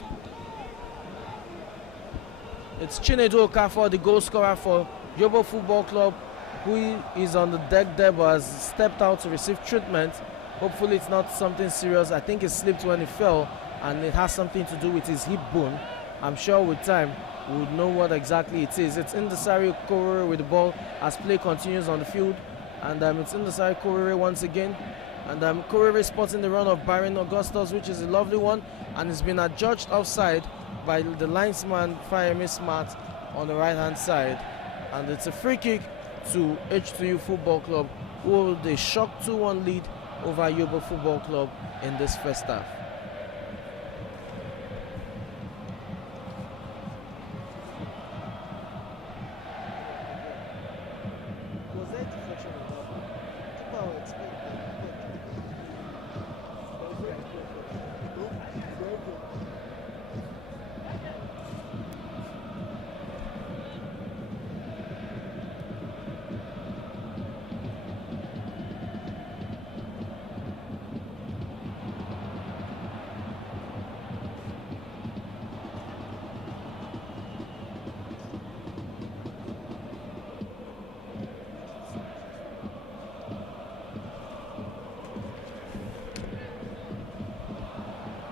It's Chinedu Okafor, the goal scorer for Yobo Football Club, who is on the deck there but has stepped out to receive treatment. Hopefully it's not something serious. I think he slipped when he fell, and it has something to do with his hip bone. I'm sure with time we would know what exactly it is. It's Indesari Korore with the ball as play continues on the field, and it's Indesari Korore once again, and Korore spotting the run of Byron Augustus, which is a lovely one, and it's been adjudged offside by the linesman Fayemi Smart on the right hand side, and it's a free kick to H2U Football Club, who hold a shock 2-1 lead over Yobo Football Club in this first half.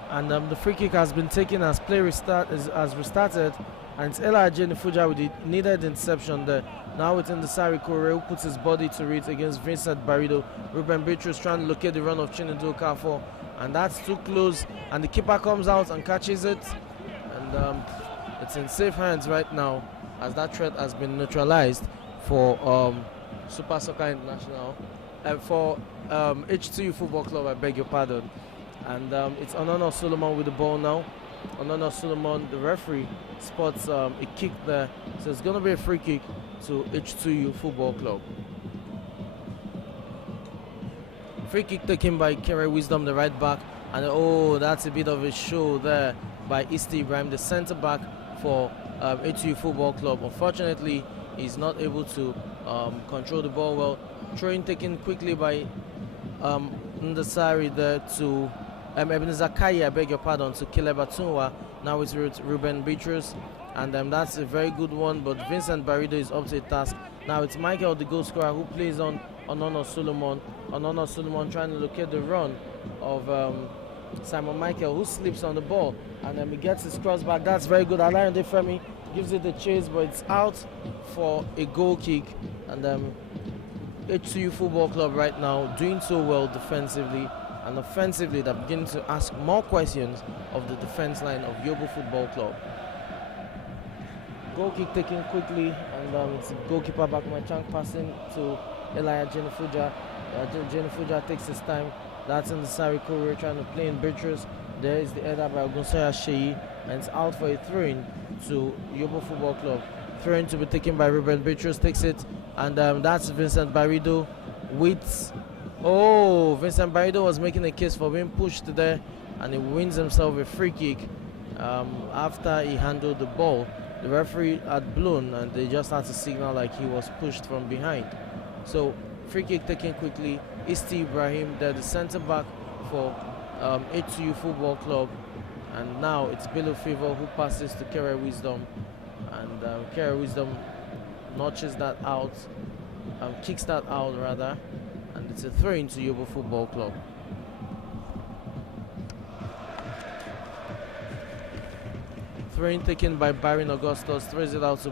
And the free kick has been taken as play has restarted, and it's Ella Ajenifuja with the needed interception there. Now it's Indesari Korore, who puts his body to it against Vincent Barrido. Ruben Beatrice trying to locate the run of Chinedu Okafor, and that's too close, and the keeper comes out and catches it, and it's in safe hands right now as that threat has been neutralized for Super Soccer International, for H2U Football Club, I beg your pardon. And it's Onana Solomon with the ball now. Onana Solomon, the referee, spots a kick there. So it's going to be a free kick to H2U Football Club. Free kick taken by Kere Wisdom, the right back. And oh, that's a bit of a show there by Isti Ibrahim, the centre back for H2U Football Club. Unfortunately, he's not able to control the ball well. Throwing taken quickly by Ndasari there to Ebenezer Kaye, I beg your pardon, to Caleb Atunwa. Now it's Ruben Beatrice, and that's a very good one, but Vincent Barrido is up to the task. Now it's Michael, the goal scorer, who plays on Onana Solomon. Onana Solomon trying to locate the run of Simon Michael, who slips on the ball, and then he gets his cross back. That's very good. Alain Defemi gives it the chase, but it's out for a goal kick, and H2U Football Club right now doing so well defensively, and offensively they're beginning to ask more questions of the defense line of Yobo Football Club. Goal kick taken quickly, and it's goalkeeper Bakuma Chang passing to Elia Jenifuja. Jenifuja takes his time. That's in the Sari Courier trying to play in Beatrice. There is the header by Ogunsaya Sheyi, and it's out for a throw-in to Yobo Football Club. Throw-in to be taken by Ruben Beatrice, takes it, and that's Vincent Barrido with... Oh, Vincent Barrido was making a case for being pushed there, and he wins himself a free kick after he handled the ball. The referee had blown, and they just had to signal like he was pushed from behind. So, free kick taken quickly. Isti Ibrahim, they're the centre back for H2U Football Club, and now it's Bello Favor who passes to Kere Wisdom, and Kere Wisdom notches that out, kicks that out rather, and it's a throw into Yobo Football Club. Throw-in taken by Byron Augustus, throws it out to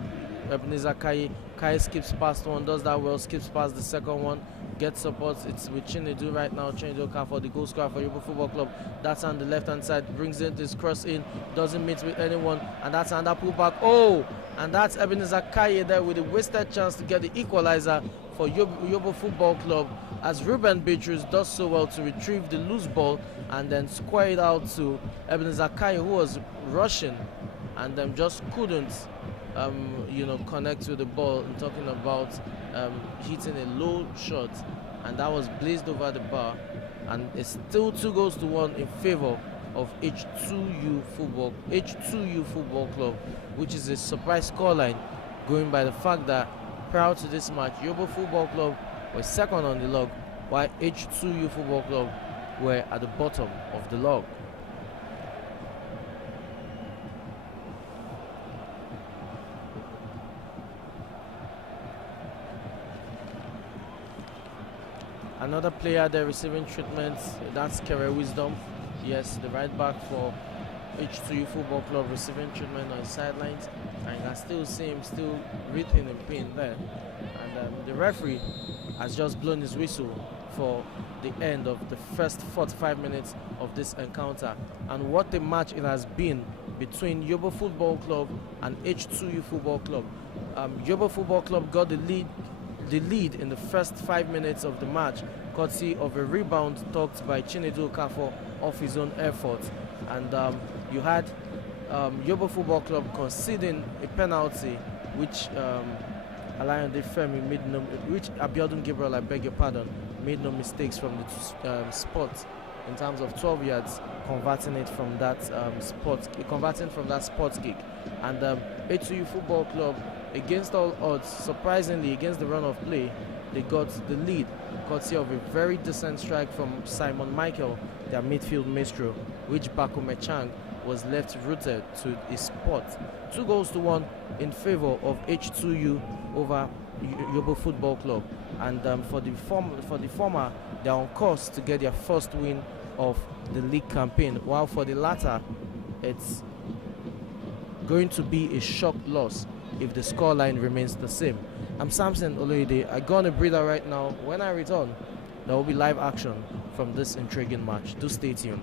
Ebenezer Kai. Kai skips past one, does that well, skips past the second one, gets support. It's with Chinedu right now. Chinedu for the goal scorer for Yobo Football Club. That's on the left hand side, brings in this cross in, doesn't meet with anyone, and that's another pullback. Oh, and that's Ebenezer Kai there with a wasted chance to get the equalizer for Yobo Football Club, as Ruben Beatrice does so well to retrieve the loose ball and then square it out to Ebenezer Kai, who was rushing and just couldn't connect with the ball. I'm talking about hitting a low shot, and that was blazed over the bar, and it's still 2-1 in favor of H2U Football Club, which is a surprise scoreline, going by the fact that prior to this match, Yobo Football Club was second on the log, while H2U Football Club were at the bottom of the log. Another player there receiving treatment, that's Kere Wisdom. Yes, the right back for H2U Football Club receiving treatment on the sidelines, and you can still see him still writhing in pain there. And the referee has just blown his whistle for the end of the first 45 minutes of this encounter. And what a match it has been between Yobo Football Club and H2U Football Club. Yobo Football Club got the lead in the first 5 minutes of the match, courtesy of a rebound tucked by Chinedu Okafor off his own effort. And you had Yobo Football Club conceding a penalty, which Alayande Femi which Abiodun Gabriel, I beg your pardon, made no mistakes from the spot in terms of 12 yards, converting from that spot kick. And H2U Football Club, against all odds, surprisingly against the run of play, they got the lead courtesy of a very decent strike from Simon Michael, their midfield maestro, which Bakume Chang was left rooted to his spot. 2-1 in favor of H2U over Yobo Football Club. And for the former, they're on course to get their first win of the league campaign, while for the latter, it's going to be a shock loss if the scoreline remains the same. I'm Samson Oloide. I go on a breather right now. When I return, there will be live action from this intriguing match. Do stay tuned.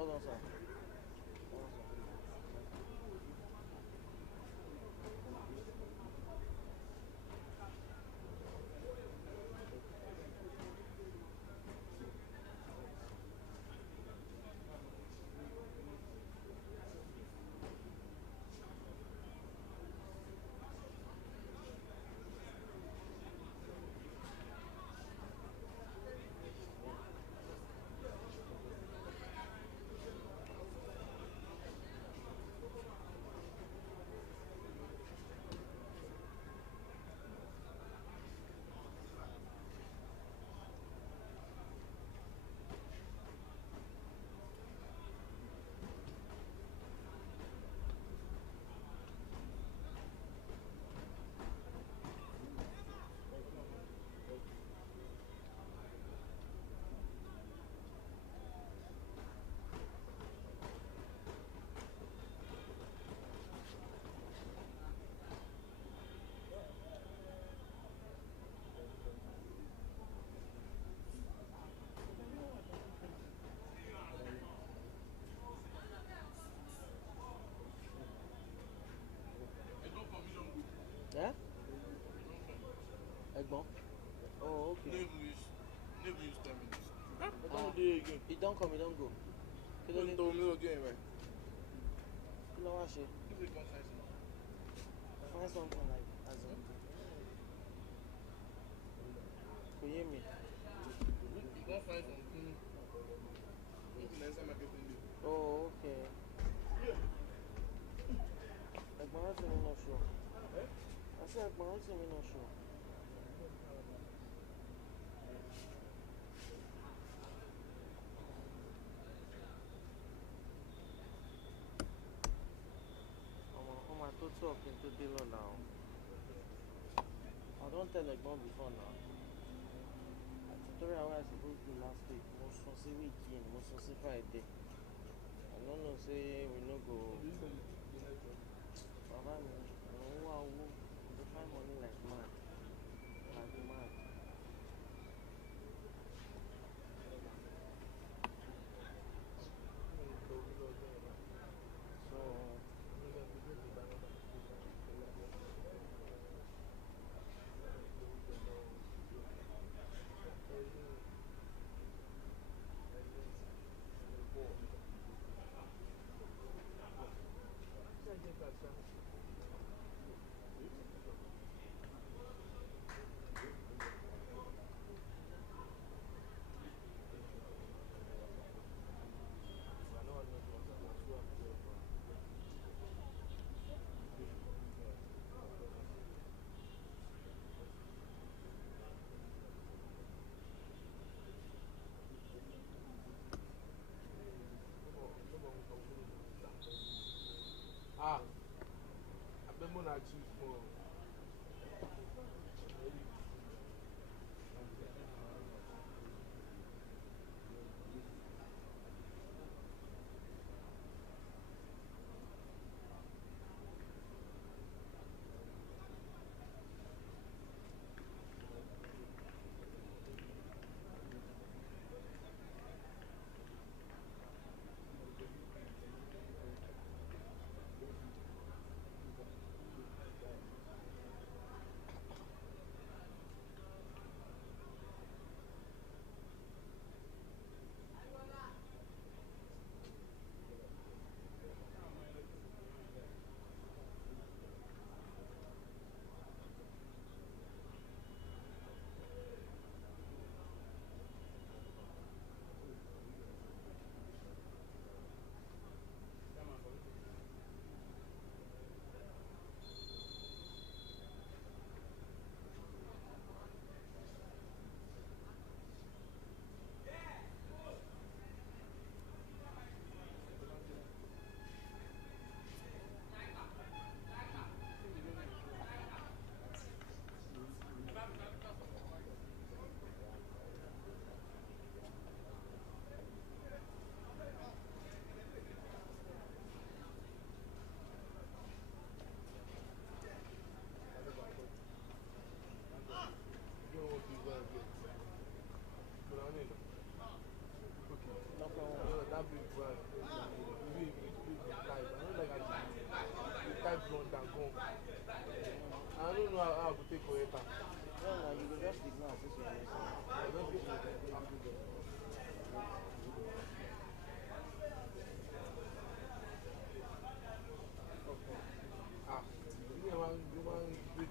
Hold on, sir. Hold on, sir. Yeah? Egbon? Oh, okay. Never use 10 minutes. Don't do it again. It don't come, it don't go. Don't tell me again, right? You know what, she? If we can find something. Find something like as in. Can you hear me? You can't find something. Inside my kitchen. Oh, okay. Egbon, how me not sure? I said, Egbon, how me not sure? I'm to talk into dealer now. I don't tell Egbon before now. Tutorial I was supposed to do last week. Most on see weekend, most on see Friday. I don't know, say we no go. Baba, no, wow, we find money like mad. Like mad. So, Ah, I've been more than 2 for. gone. I don't know how I go take correct am. No, no, you go just ignore this one. I don't think so. Ah, you want wait.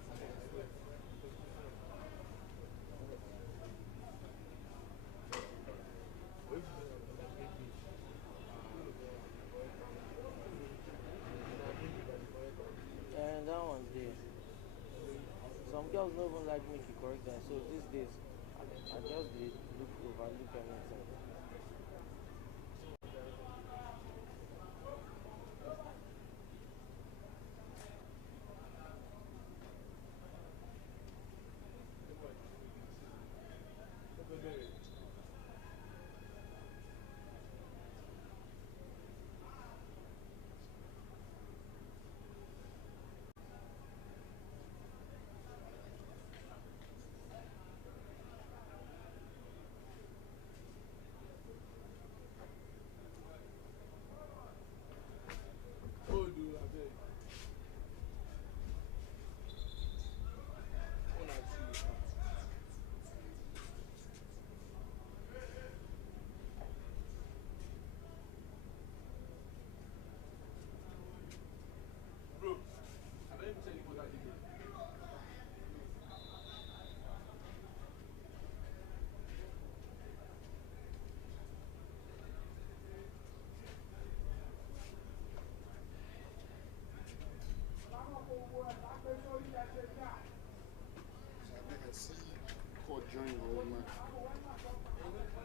And that one's there. Some girls don't even like me to correct them, so these days I just did overlook anything. Oh, do I beg. When I see you. Bro, I don't even tell you what I did. I think I see Court join the old man.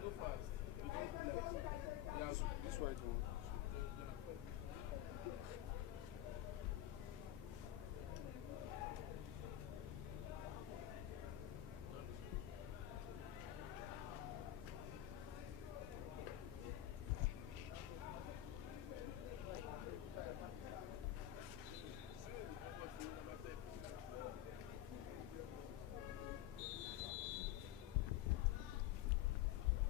Go fast. You don't flex. Yeah, so This white one.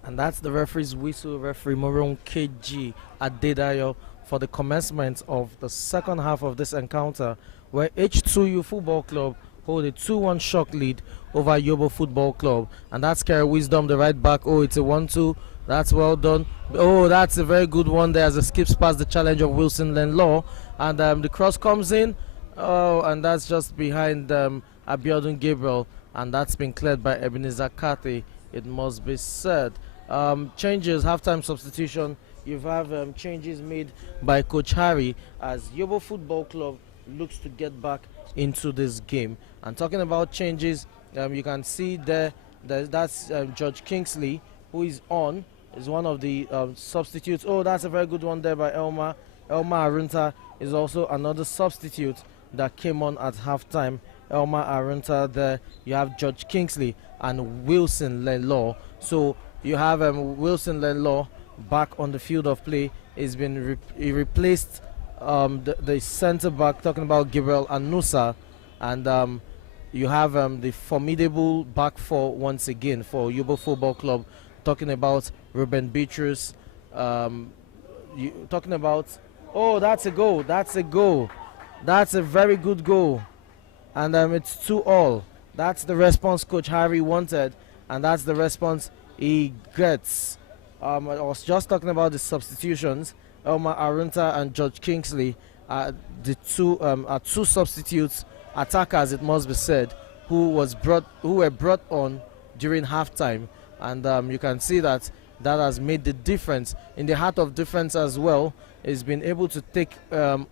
And that's the referee's whistle, referee Moron KG Adedayo, for the commencement of the second half of this encounter, where H2U Football Club hold a 2-1 shock lead over Yobo Football Club. And that's Kerry Wisdom, the right back. Oh, it's a 1-2. That's well done. Oh, that's a very good one there as it skips past the challenge of Wilson Lenlaw. And the cross comes in. Oh, and that's just behind Abiodun Gabriel. And that's been cleared by Ebenezer Kate, it must be said. Changes, halftime substitution. You have changes made by Coach Harry as Yobo Football Club looks to get back into this game. And talking about changes, you can see that's George Kingsley, who is one of the substitutes. Oh, that's a very good one there by Elma. Elma Arunta is also another substitute that came on at halftime. Elma Arunta there. You have George Kingsley and Wilson Lenlaw. So you have Wilson Lenlaw back on the field of play. He's been he replaced the centre back, talking about Gabriel Anusa, and you have the formidable back four once again for Yobo Football Club, talking about Ruben Beatrice, talking about, oh, that's a goal, that's a very good goal, and it's 2-2. That's the response Coach Harry wanted, and that's the response he gets. I was just talking about the substitutions. Elma Arunta and George Kingsley are the two substitutes, attackers, it must be said, who were brought on during halftime, and you can see that has made the difference. In the heart of defense as well, he's been able to take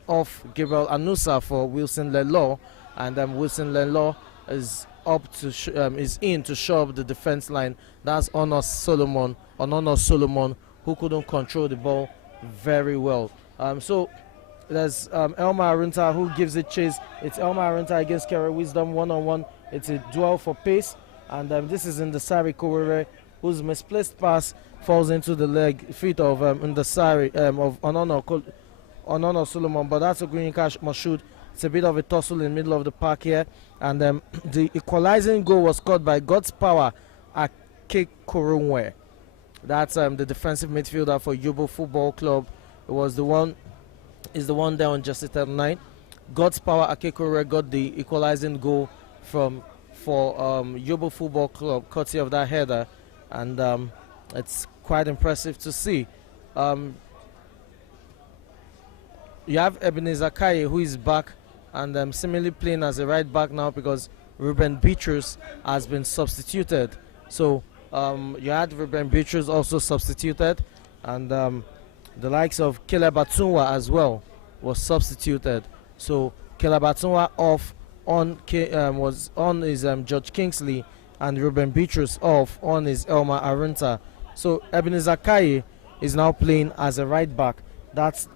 off Gabriel Anusa for Wilson Lenlaw, and Wilson Lenlaw is is in to shore up the defense line. That's Honor Solomon, who couldn't control the ball very well. So there's Elma Arunta who gives it chase. It's Elma Arunta against Kerry Wisdom one-on-one. It's a duel for pace, and this is Ndasari Kowere, whose misplaced pass falls into the feet of Ndasari of Onono Solomon, but that's a green cash Mashud. It's a bit of a tussle in the middle of the park here, and the equalizing goal was scored by God's Power Ake Korunwe. That's the defensive midfielder for Yobo Football Club. It was the one there on just 9, God's Power Akekore got the equalizing goal for Yobo Football Club, courtesy of that header, and it's quite impressive to see. Um, you have Ebenezer Kaye, who is back and seemingly playing as a right back now because Ruben Beatrice has been substituted. So you had Ruben Beatrice also substituted, and the likes of Caleb Atunwa as well was substituted. So Caleb Atunwa off on was on is George Kingsley, and Ruben Beatrice off on is Elma Arunta. So Ebenezer Kaye is now playing as a right back. That's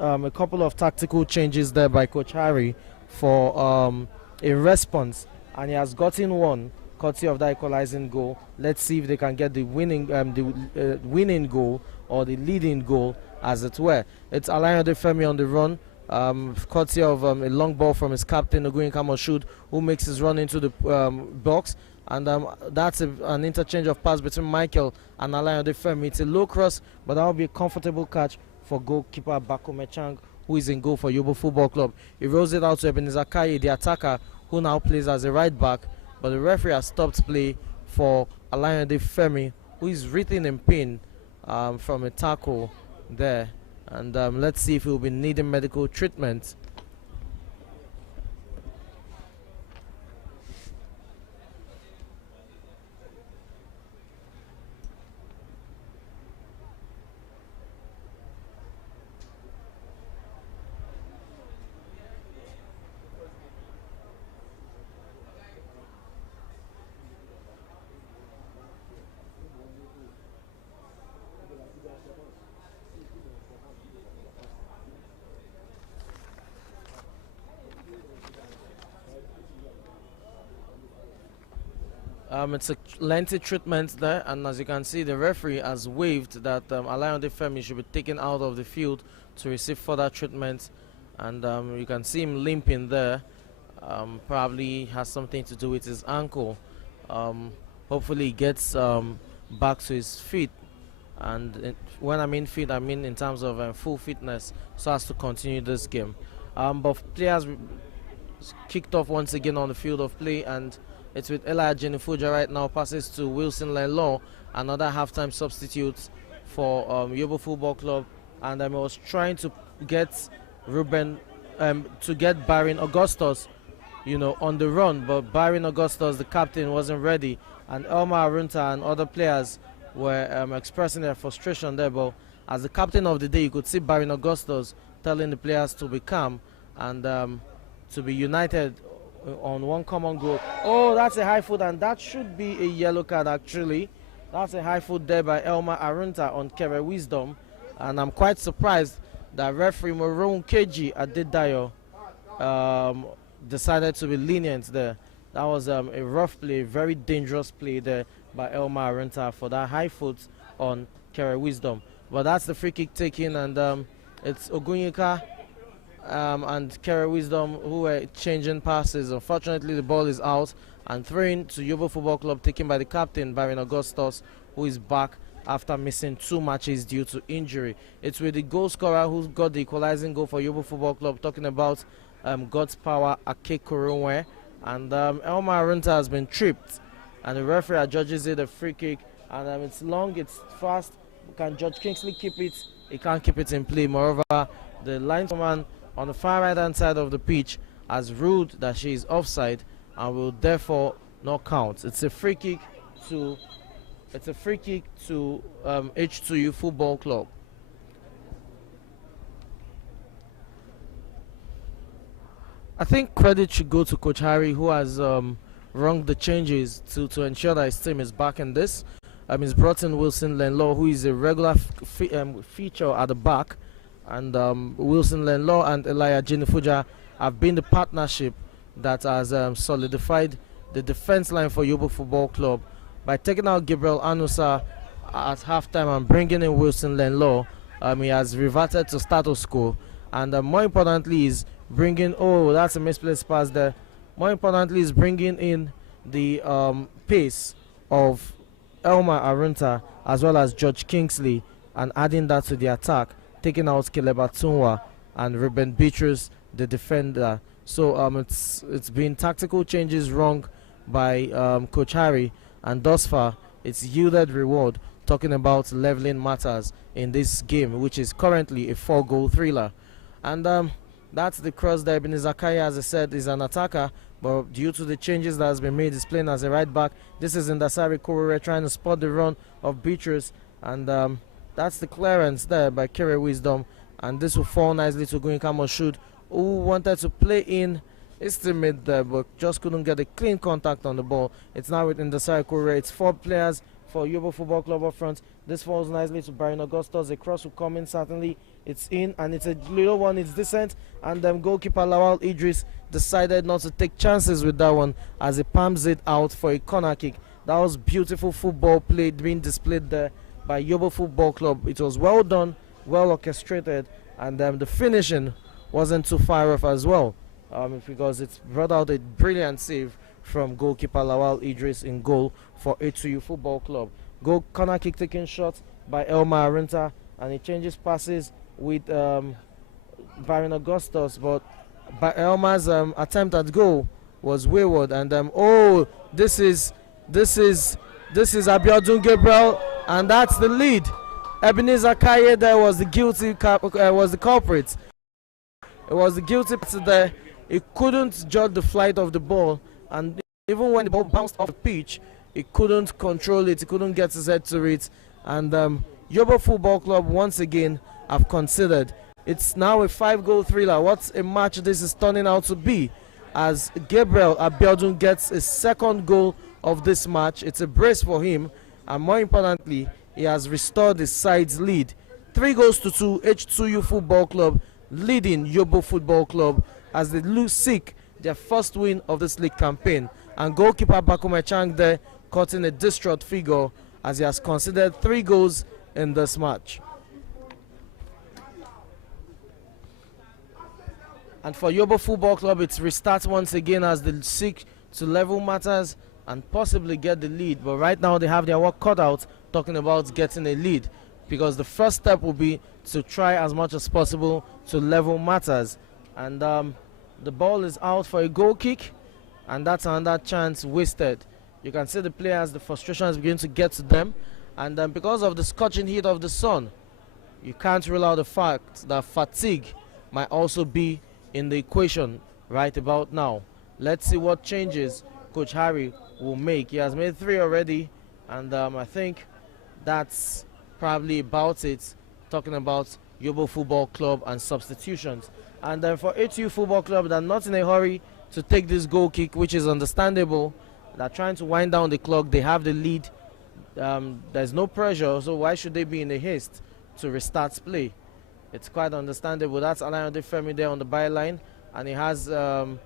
a couple of tactical changes there by Coach Harry for a response, and he has gotten one courtesy of that equalizing goal. Let's see if they can get the winning goal or the leading goal, as it were. It's Alain Femi on the run, courtesy of a long ball from his captain Oguyin Kamoshood, who makes his run into the box, and that's an interchange of pass between Michael and Alain Femi. It's a low cross, but that will be a comfortable catch for goalkeeper Bako Mechang, who is in goal for Yobo Football Club. He rolls it out to Ebenezer Kaye, the attacker, who now plays as a right back, but the referee has stopped play for Alain Femi, who is written in pain from a tackle there, and let's see if he will be needing medical treatment. It's a lengthy treatment there, and as you can see, the referee has waved that Alain Femi should be taken out of the field to receive further treatment, and you can see him limping there. Probably has something to do with his ankle. Hopefully he gets back to his feet, and when I mean fit, I mean in terms of full fitness, so as to continue this game. But players kicked off once again on the field of play, and it's with Elijah Jenifuja right now, passes to Wilson Lenlaw, another halftime substitute for Yobo Football Club, and I was trying to get Ruben to get Baron Augustus, on the run, but Baron Augustus, the captain, wasn't ready, and Elma Arunta and other players were expressing their frustration there. But as the captain of the day, you could see Baron Augustus telling the players to be calm and to be united on one common goal. Oh, that's a high foot, and that should be a yellow card actually. That's a high foot there by Elma Arunta on Kere Wisdom, and I'm quite surprised that referee Maroon KG Adedayo decided to be lenient there. That was a rough play, very dangerous play there by Elma Arunta for that high foot on Kere Wisdom. But that's the free kick taken, and it's Ogunyika and Kere Wisdom who were changing passes. Unfortunately, the ball is out and thrown to Yobo Football Club, taken by the captain, Baron Augustus, who is back after missing 2 matches due to injury. It's with the goal scorer who got the equalizing goal for Yobo Football Club, talking about God's Power Ake Koronwe, and Elma Arunta has been tripped, and the referee judges it a free kick, and it's long, it's fast. Can George Kingsley keep it? He can't keep it in play. Moreover, the linesman on the far right hand side of the pitch has ruled that she is offside and will therefore not count. It's a free kick to H2U Football Club. I think credit should go to Coach Harry, who has rung the changes to ensure that his team is back in this. He's brought in Wilson Lenlaw, who is a regular feature at the back, and Wilson Lenlaw and Elijah Jenifuja have been the partnership that has solidified the defense line for Yobo Football Club by taking out Gabriel Anusa at halftime and bringing in Wilson Lenlaw. He has reverted to status quo, and more importantly is bringing, oh, that's a misplaced pass there. More importantly is bringing in the pace of Elma Arunta as well as George Kingsley and adding that to the attack, taking out Caleb Atunwa and Ruben Beatrice the defender. So it's been tactical changes wrong by Coach Harry, and thus far it's yielded reward. Talking about leveling matters in this game, which is currently a 4-goal thriller, and that's the cross there. Ebenezer Kaya, as I said, is an attacker, but due to the changes that has been made, he's playing as a right back. This is Ndasari Korore trying to spot the run of Beatrice, and that's the clearance there by Kere Wisdom, and this will fall nicely to Guinka Moshood, who wanted to play in his teammate there, but just couldn't get a clean contact on the ball. It's now with Ndasari Korore. It's 4 players for Yobo Football Club up front. This falls nicely to Baron Augustus. A cross will come in, certainly. It's in, and it's a little one. It's decent, and goalkeeper Lawal Idris decided not to take chances with that one as he palms it out for a corner kick. That was beautiful football played, being displayed there by Yobo Football Club. It was well done, well orchestrated, and the finishing wasn't too far off as well, because it brought out a brilliant save from goalkeeper Lawal Idris in goal for H2U Football Club. Goal corner kick taken shot by Elma Arunta, and he changes passes with Baron Augustus, but Elma's attempt at goal was wayward, and this is Abiodun Gabriel, and that's the lead. Ebenezer Kaye there was the culprit. It was the guilty person there. He couldn't judge the flight of the ball, and even when the ball bounced off the pitch, he couldn't control it, he couldn't get his head to it, and Yobo Football Club once again have considered. It's now a 5-goal thriller. What a match this is turning out to be, as Gabriel Abiodun gets a second goal of this match. It's a brace for him, and more importantly, he has restored his side's lead. 3-2, H2U Football Club leading Yobo Football Club as they seek their first win of this league campaign. And goalkeeper Bakume Chang there cutting a distraught figure as he has considered 3 goals in this match. And for Yobo Football Club, it restarts once again as they seek to level matters and possibly get the lead. But right now they have their work cut out, talking about getting a lead, because the first step will be to try as much as possible to level matters. And the ball is out for a goal kick, and that's another chance wasted. You can see the players, the frustration is beginning to get to them, and because of the scorching heat of the sun, you can't rule out the fact that fatigue might also be in the equation right about now. Let's see what changes Coach Harry will make. He has made 3 already, and I think that's probably about it, talking about Yobo Football Club and substitutions. And for H2U Football Club, they're not in a hurry to take this goal kick, which is understandable. They're trying to wind down the clock. They have the lead. There's no pressure, so why should they be in a haste to restart play? It's quite understandable. That's Alayande Femi there on the byline, and he has Elia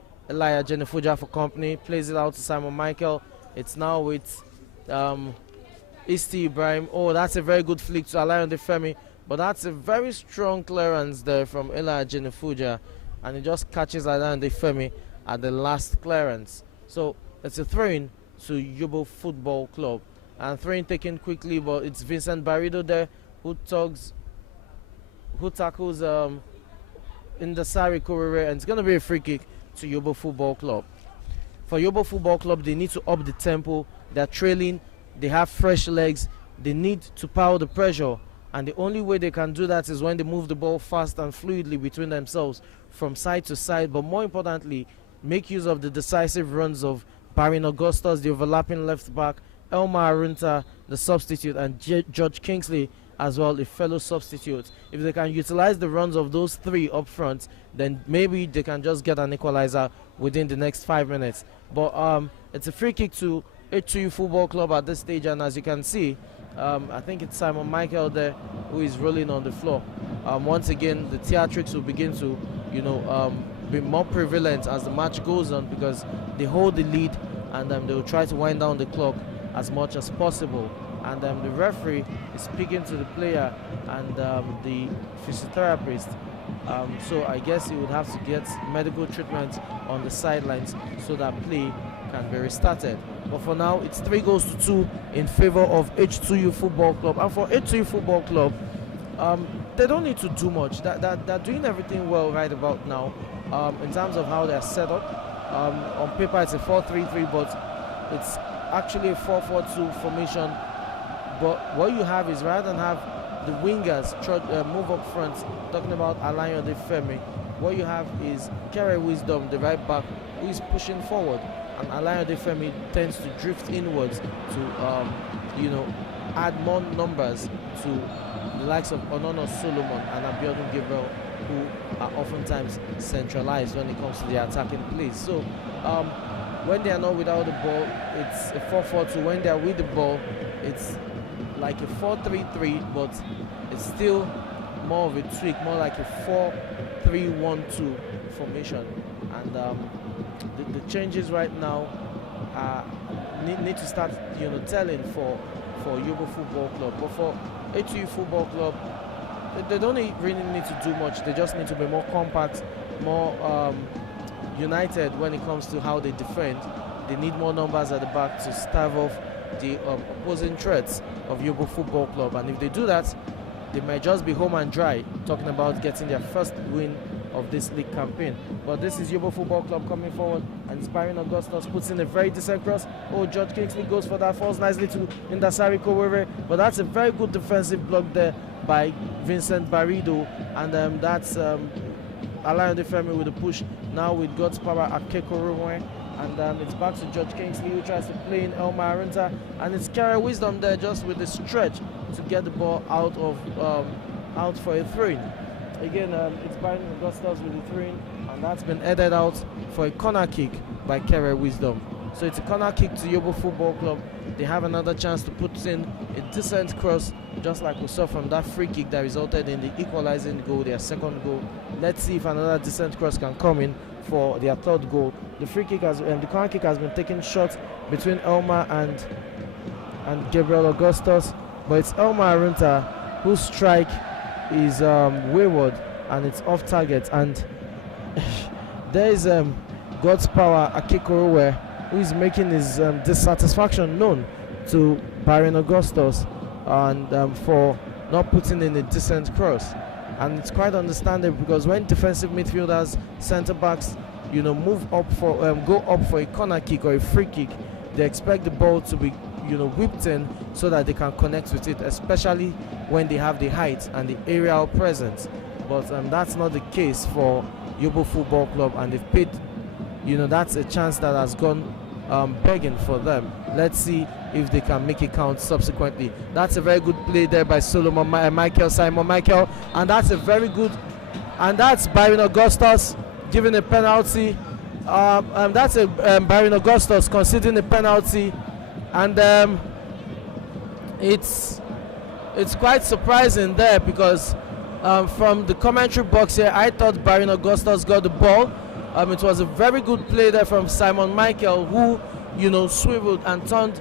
Jenefuja for company. Plays it out to Simon Michael. It's now with Isti Ibrahim. Oh, that's a very good flick to Alayande Femi, but that's a very strong clearance there from Elia Jenefuja, and he just catches Alayande Femi at the last clearance. So it's a throw-in to Yobo Football Club, and throw-in taken quickly, but it's Vincent Barrido there who tackles Ndasari Korore, and it's going to be a free kick to Yobo Football Club. For Yobo Football Club, they need to up the tempo. They're trailing, they have fresh legs, they need to power the pressure, and the only way they can do that is when they move the ball fast and fluidly between themselves from side to side, but more importantly, make use of the decisive runs of Baron Augustus, the overlapping left back, Elma Arunta, the substitute, and George Kingsley as well, a fellow substitute. If they can utilize the runs of those 3 up front, then maybe they can just get an equalizer within the next 5 minutes. But it's a free kick to H2U Football Club at this stage, and as you can see, I think it's Simon Michael there who is rolling on the floor. Once again, the theatrics will begin to, be more prevalent as the match goes on, because they hold the lead, and they will try to wind down the clock as much as possible. And the referee is speaking to the player and the physiotherapist. So I guess he would have to get medical treatment on the sidelines so that play can be restarted. But for now, it's 3-2 in favor of H2U Football Club. And for H2U Football Club, they don't need to do much. They're doing everything well right about now. In terms of how they're set up, on paper it's a 4-3-3, but it's actually a 4-4-2 formation. But what you have is, rather than have the wingers move up front, talking about Alain Femi, what you have is Kere Wisdom, the right back, who is pushing forward, and Alain Femi tends to drift inwards to add more numbers to the likes of Onono Solomon and Abiodun Gabriel, who are oftentimes centralized when it comes to the attacking plays. So when they are not without the ball, it's a 4-4-2. When they are with the ball, it's like a 4-3-3, but it's still more of a tweak, more like a 4-3-1-2 formation. And the changes right now need to start telling for Yobo Football Club. But for H2U Football Club, they don't really need to do much. They just need to be more compact, more united when it comes to how they defend. They need more numbers at the back to stave off the opposing threats of Yobo Football Club. And if they do that, they might just be home and dry, talking about getting their first win of this league campaign. But this is Yobo Football Club coming forward, and inspiring Augustus puts in a very decent cross. Oh, George Kingsley goes for that, falls nicely to Indasari Kowere, but that's a very good defensive block there by Vincent Barrido, and that's Alain Femi with a push now with God's power at Kekoromwe. And it's back to George Kingsley, who tries to play in Elma Arunta, and it's Kara Wisdom there just with the stretch to get the ball out for a throw-in. Again, it's Byron Augustus with the throw-in, and that's been headed out for a corner kick by Kara Wisdom. So it's a corner kick to Yobo Football Club. They have another chance to put in a decent cross, just like we saw from that free kick that resulted in the equalizing goal, their second goal. Let's see if another decent cross can come in for their third goal. The free kick the corner kick has been taken short between Elma and Gabriel Augustus, but it's Elma Arunta whose strike is wayward and it's off target, and there is God's power Akikorowe, who is making his dissatisfaction known to Byron Augustus and for not putting in a decent cross. And it's quite understandable, because when defensive midfielders, centre backs, move up for go up for a corner kick or a free kick, they expect the ball to be whipped in so that they can connect with it, especially when they have the height and the aerial presence. But that's not the case for Yobo Football Club, and they've paid, that's a chance that has gone begging for them. Let's see if they can make it count subsequently. That's a very good play there by Simon Michael, and that's a very good, and that's Byron Augustus giving a penalty. That's Byron Augustus conceding a penalty, and it's quite surprising there, because from the commentary box here, I thought Byron Augustus got the ball. It was a very good play there from Simon Michael, who swiveled and turned,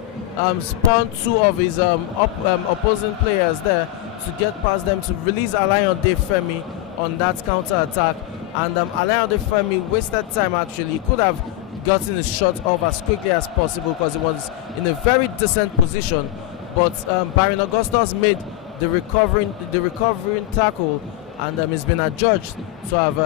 spun two of his opposing players there to get past them to release Alain Femi on that counter attack. And Alain Femi wasted time. Actually, he could have gotten his shot off as quickly as possible, because he was in a very decent position. But Byron Augustus made the recovering tackle, and he's been adjudged to have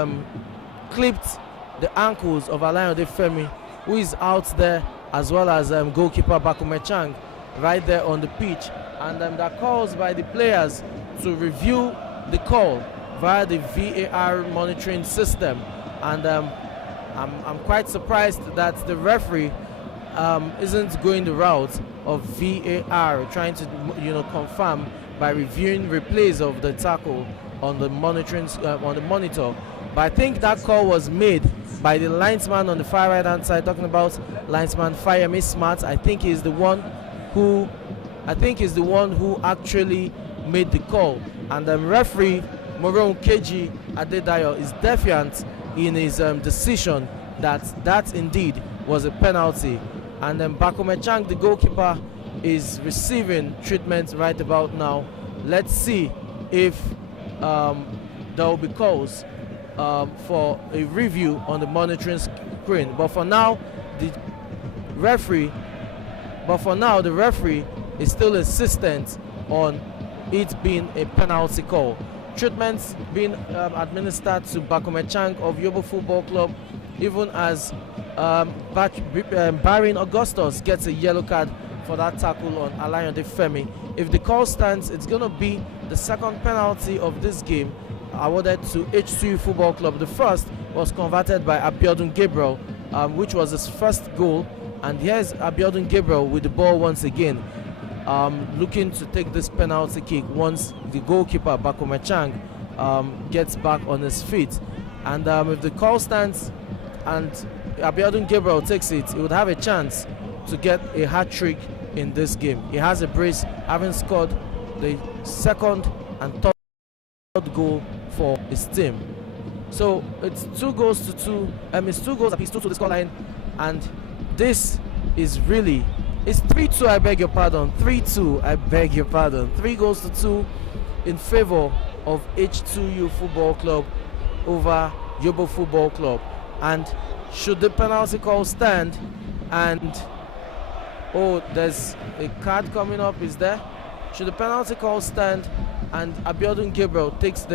clipped the ankles of Alain Femi, who is out there, as well as goalkeeper Bakume Chang right there on the pitch. And that calls by the players to review the call via the VAR monitoring system. And I'm quite surprised that the referee isn't going the route of VAR, trying to confirm by reviewing replays of the tackle on the monitoring on the monitor. But I think that call was made by the linesman on the far right hand side, talking about linesman Fayemi Smart. I think he's the one who actually made the call. And referee Moron Keji Adedayo is defiant in his decision that indeed was a penalty. And then Bakume Chang, the goalkeeper, is receiving treatment right about now. Let's see if there will be calls for a review on the monitoring screen. But for now, the referee is still insistent on it being a penalty call. treatments being administered to Bakomechang of Yobo Football Club, even as Barin Augustus gets a yellow card for that tackle on Alayande Femi. If the call stands, it's going to be the second penalty of this game awarded to H2U Football Club. The first was converted by Abiodun Gabriel, which was his first goal. And here's Abiodun Gabriel with the ball once again, looking to take this penalty kick once the goalkeeper Bakomechang gets back on his feet. And if the call stands and Abiodun Gabriel takes it, he would have a chance to get a hat-trick in this game. He has a brace, having scored the second and third goal for his team. So it's 2 goals to 2. It's 2 goals apiece, 2 to the scoreline, and this is really, it's 3-2. I beg your pardon. 3-2. I beg your pardon. 3 goals to 2 in favor of H2U Football Club over Yobo Football Club. And should the penalty call stand, and there's a card coming up, is there? Should the penalty call stand and Abiodun Gabriel takes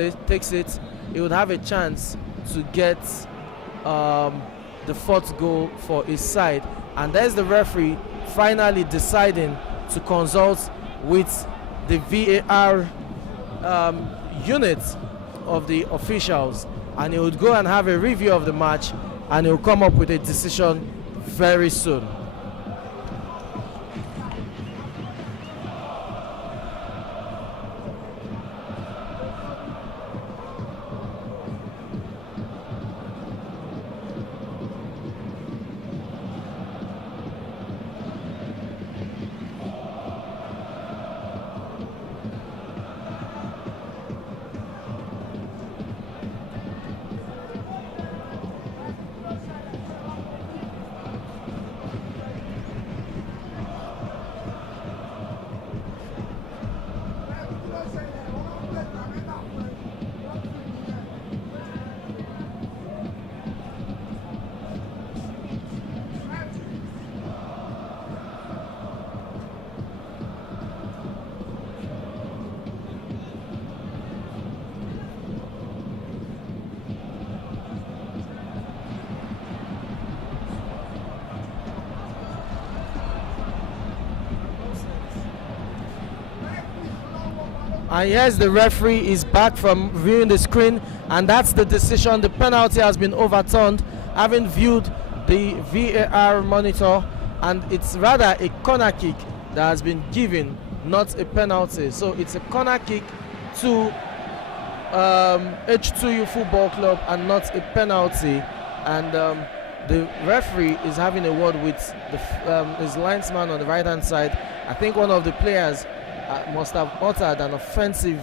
it, he would have a chance to get the 4th goal for his side. And there's the referee finally deciding to consult with the VAR unit of the officials, and he would go and have a review of the match, and he will come up with a decision very soon. And yes, the referee is back from viewing the screen, and that's the decision. The penalty has been overturned, having viewed the VAR monitor, and it's rather a corner kick that has been given, not a penalty. So it's a corner kick to H2U Football Club and not a penalty. And the referee is having a word with his linesman on the right hand side. I think one of the players must have uttered an offensive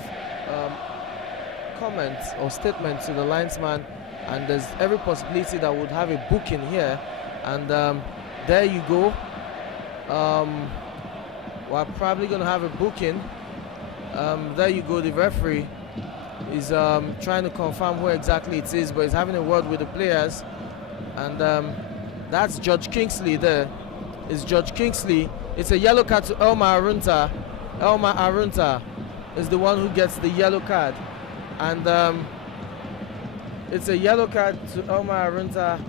comment or statement to the linesman, and there's every possibility that would have a booking here. And there you go. We're probably going to have a booking. There you go. The referee is trying to confirm who exactly it is, but he's having a word with the players. And that's George Kingsley there. It's George Kingsley. It's a yellow card to Elma Arunta. Elma Arunta is the one who gets the yellow card. And it's a yellow card to Elma Arunta.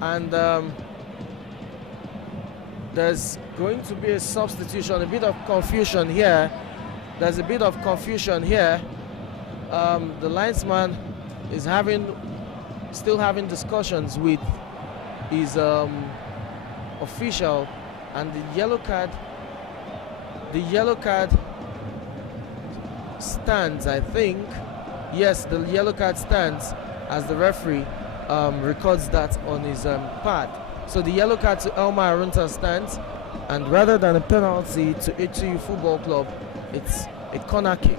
And there's going to be a substitution, a bit of confusion here. There's a bit of confusion here. The linesman is still having discussions with his official, and the yellow card stands, I think. Yes, the yellow card stands as the referee records that on his pad. So the yellow card to Elma Arunta stands, and rather than a penalty to H2U Football Club, it's a corner kick.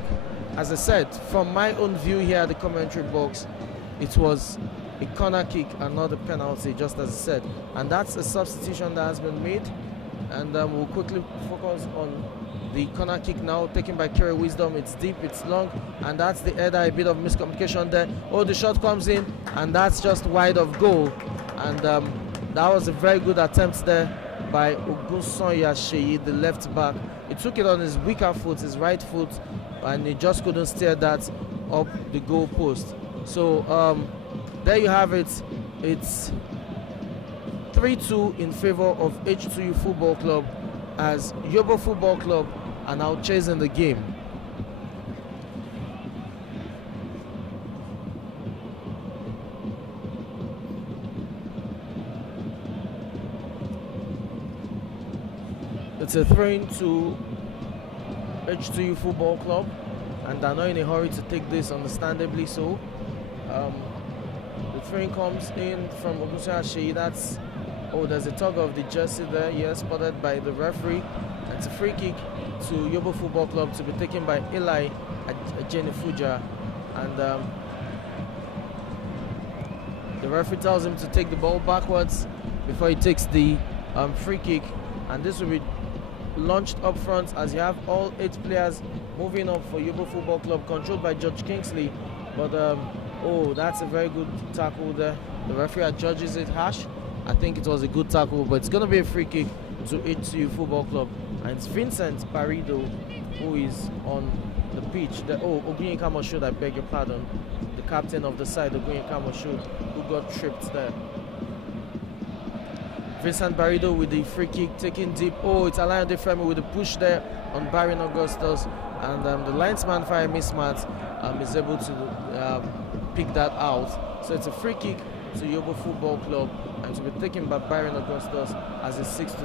As I said, from my own view here at the commentary box, it was a corner kick and not a penalty, just as I said. And that's a substitution that has been made. And we'll quickly focus on the corner kick now, taken by Kerry Wisdom. It's deep, it's long, and that's the header. A bit of miscommunication there. Oh, the shot comes in, and that's just wide of goal. And that was a very good attempt there by Ogunsonya Sheyi, the left back. He took it on his weaker foot, his right foot, and he just couldn't steer that up the goal post. So there you have it. It's 3-2 in favor of H2U Football Club, as Yobo Football Club are now chasing the game. It's a throw-in to H2U Football Club, and they're not in a hurry to take this, understandably so. The throw-in comes in from Ogunshashi. That's, oh, there's a tug of the jersey there, yes, spotted by the referee. It's a free kick to Yobo Football Club to be taken by Eli Ajenifuja, and the referee tells him to take the ball backwards before he takes the free kick, and this will be launched up front as you have all 8 players moving up for Yobo Football Club, controlled by George Kingsley. But oh, that's a very good tackle there. The referee judges it harsh. I think it was a good tackle, but it's going to be a free kick to H2U Football Club, and it's Vincent Parido who is on the pitch. Ogunye Kamoshood, I beg your pardon, the captain of the side, Ogunye Kamoshood, who got tripped there. Vincent Barrido with the free kick, taking deep. Oh, it's Alain Defemi with the push there on Baron Augustus, and the linesman Fayemi Smart is able to pick that out. So it's a free kick to Yobo Football Club, and to be taken by Baron Augustus as he seeks to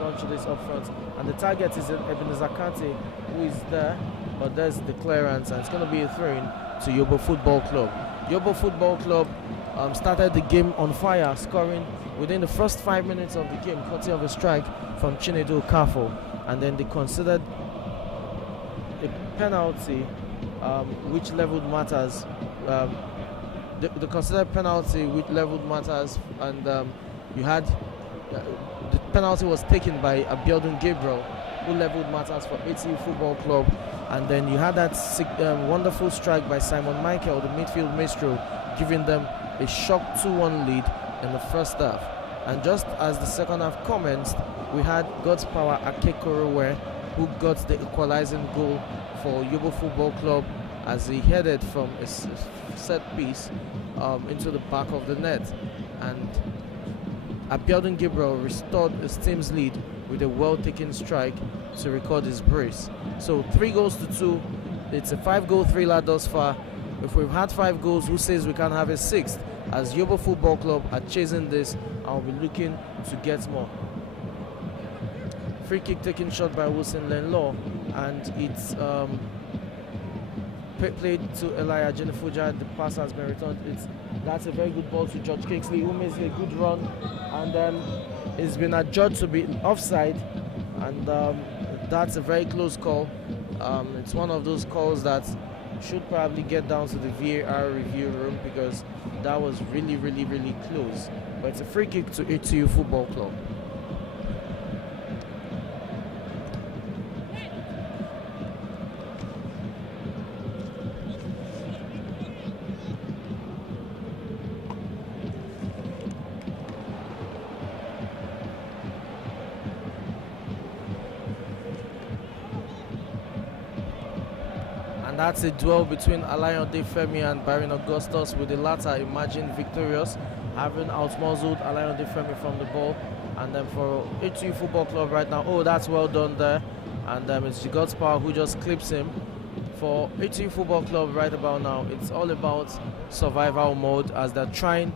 launch this up front. And the target is Ebenezer Kante, who is there, but there's the clearance, and it's going to be a throw-in to Yobo Football Club. Yobo Football Club started the game on fire, scoring within the first 5 minutes of the game, courtesy of a strike from Chinedu Kafo, and then they considered a penalty which leveled matters. The considered penalty which leveled matters, and you had the penalty was taken by Abiodun Gabriel, who leveled matters for H2U Football Club, and then you had that wonderful strike by Simon Michael, the midfield maestro, giving them a shock 2-1 lead in the first half. And just as the second half commenced, we had God's Power Akekorowe, who got the equalizing goal for Yobo Football Club as he headed from a set piece into the back of the net. And Abiodun Gabriel restored his team's lead with a well-taken strike to record his brace. So 3-2. It's a 5-goal thriller thus far. If we've had 5 goals, who says we can't have a 6th? As Yobo Football Club are chasing this, I'll be looking to get more. Free kick taken shot by Wilson Lenlaw, and it's played to Elia Jenifuja. The pass has been returned. That's a very good ball to George Kingsley, who makes a good run, and it's been adjudged to be offside, and that's a very close call. It's one of those calls that should probably get down to the VAR review room, because that was really, really, really close. But it's a free kick to H2U Football Club. That's a duel between Alain Defemi and Baron Augustus, with the latter emerging victorious, having outmuzzled Alain Defemi from the ball. And then for H2U Football Club right now, oh, that's well done there. And it's God's Power who just clips him. For H2U Football Club right about now, it's all about survival mode as they're trying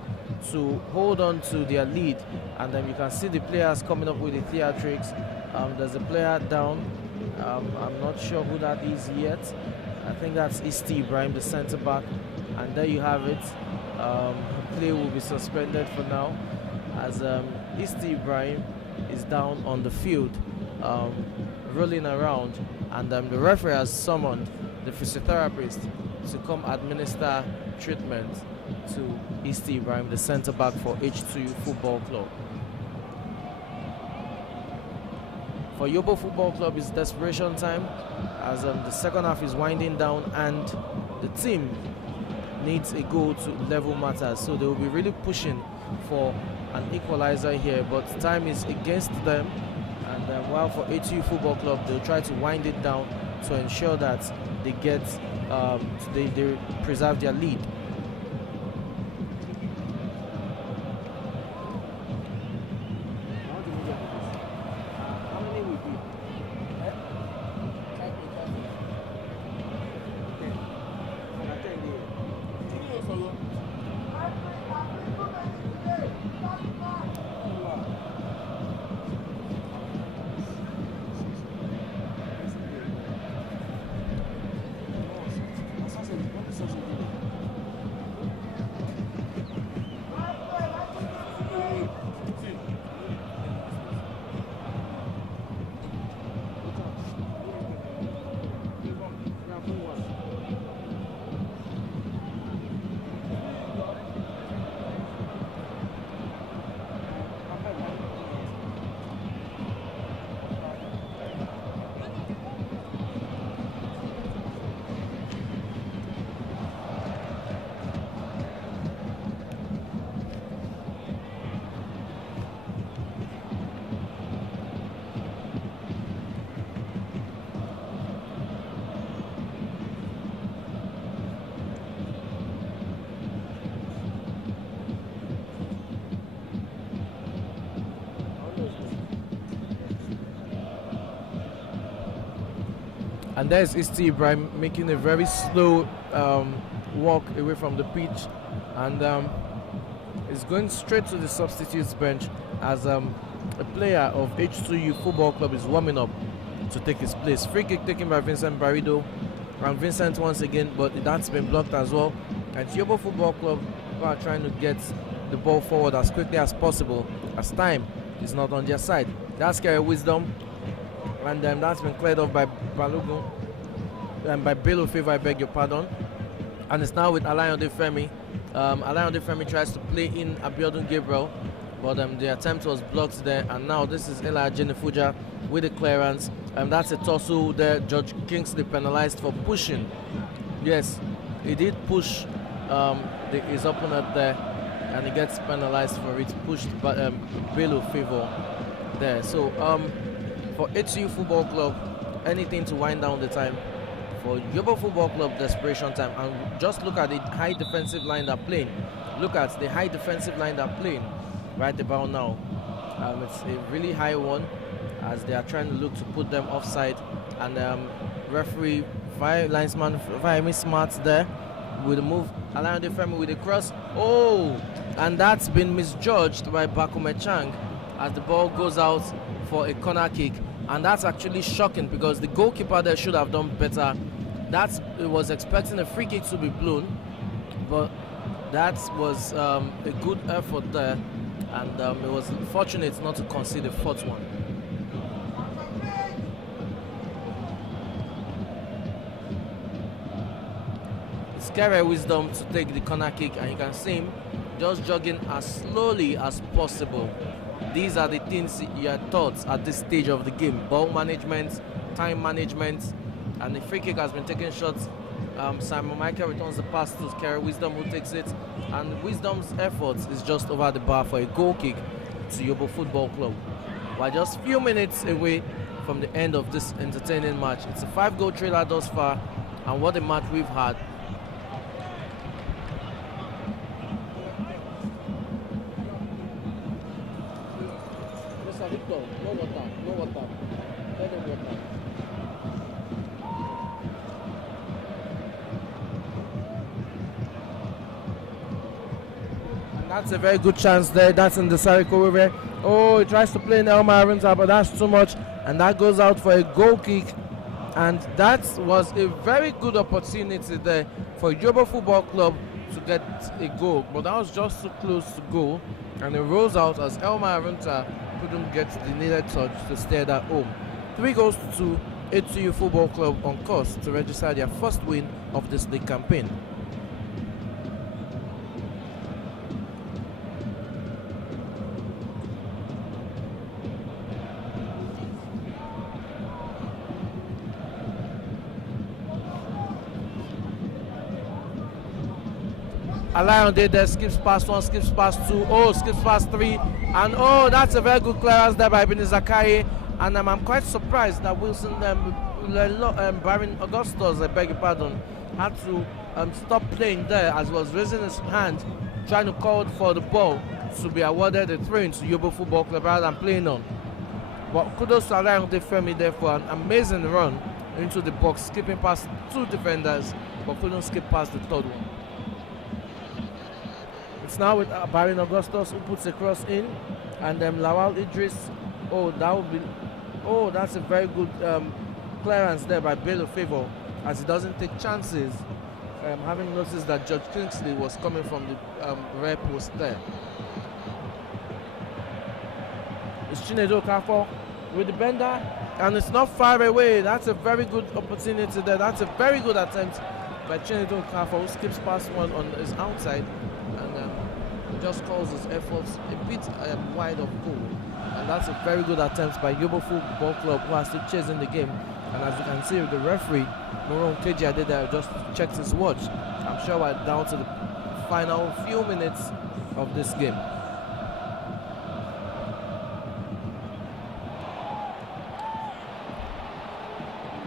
to hold on to their lead. And then you can see the players coming up with the theatrics. There's a player down. I'm not sure who that is yet. I think that's Isti Ibrahim, the centre back, and there you have it. Play will be suspended for now, as Isti Ibrahim is down on the field, rolling around, and the referee has summoned the physiotherapist to come administer treatment to Isti Ibrahim, the centre back for H2U Football Club. For Yobo Football Club, it's desperation time, as the second half is winding down and the team needs a goal to level matters. So they will be really pushing for an equalizer here, but time is against them. And while for H2U Football Club, they'll try to wind it down to ensure that they get they preserve their lead. How many we did? And there's Isti Ibrahim making a very slow walk away from the pitch, and is going straight to the substitutes bench as a player of H2U Football Club is warming up to take his place. Free kick taken by Vincent Barrido, and Vincent once again, but that's been blocked as well. And Yobo Football Club are trying to get the ball forward as quickly as possible, as time is not on their side. That's Kerry Wisdom, and that's been cleared off by Balogun and by Bello Favor, I beg your pardon. And it's now with Alayonde Femi. Alayonde Femi tries to play in Abiodun Gabriel, but the attempt was blocked there. And now this is Ella Jenefuja with the clearance. That's a tussle there. Judge Kingsley penalized for pushing. Yes, he did push his opponent there, and he gets penalized for it. Pushed by Bello Favor there. So for H2U Football Club, anything to wind down the time. For Yobo Football Club, desperation time. And just look at the high defensive line they're playing. Look at the high defensive line they're playing right about now. It's a really high one, as they are trying to look to put them offside. And referee, linesman Fahimi Smart there with a move. Alayonde Femi with a cross. Oh! And that's been misjudged by Bakume Chang as the ball goes out for a corner kick. And that's actually shocking, because the goalkeeper there should have done better. It was expecting a free kick to be blown, but that was a good effort there, and it was fortunate not to concede the fourth one. It's Kerry Wisdom to take the corner kick, and you can see him just jogging as slowly as possible. These are the things you are taught at this stage of the game: ball management, time management, and the free kick has been taken shots. Simon Michael returns the pass to Kerry Wisdom, who takes it, and Wisdom's efforts is just over the bar for a goal kick to Yobo Football Club. We're just a few minutes away from the end of this entertaining match. It's a 5-goal trailer thus far, and what a match we've had. Mr. Victor, no water, no water. Let them water. That's a very good chance there. That's in the Sariko River. Oh, he tries to play in Elma Arunta, but that's too much. And that goes out for a goal kick. And that was a very good opportunity there for Yobo Football Club to get a goal. But that was just too close to goal. And it rolls out as Elma Arunta couldn't get the needed touch to steer that home. 3 goals to 2. H2U Football Club on course to register their first win of this league campaign. Alayonde there skips past 1, skips past 2, oh, skips past 3, and oh, that's a very good clearance there by Bini Zakai. And I'm quite surprised that Wilson Baron Augustus, I beg your pardon, had to stop playing there as he was raising his hand, trying to call for the ball to be awarded a throw into Yobo Football Club rather than playing on. But kudos to Alain Defemi there for an amazing run into the box, skipping past 2 defenders, but couldn't skip past the 3rd one. It's now with Baron Augustus, who puts a cross in, and Lawal Idris. That's a very good clearance there by Bello Favor, as he doesn't take chances, having noticed that George Kingsley was coming from the rear post there. It's Chinedu Okafor with the bender, and it's not far away. That's a very good opportunity there. That's a very good attempt by Chinedu Okafor, who skips past one on his outside and just calls his efforts a bit wide of goal. And that's a very good attempt by Yobo Football Club, who are still chasing the game. And as you can see, the referee, Moron Keji there, just checked his watch. I'm sure we're down to the final few minutes of this game.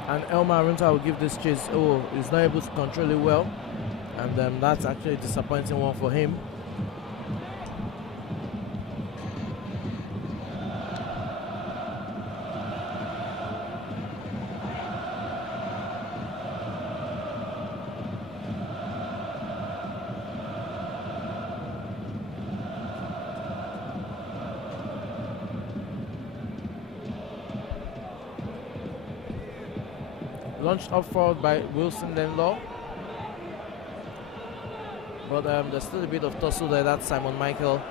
And Elmer Arunta will give this chase. He's not able to control it well. And that's actually a disappointing one for him. Launched up forward by Wilson Lenlaw, but there's still a bit of tussle there. That's Simon Michael,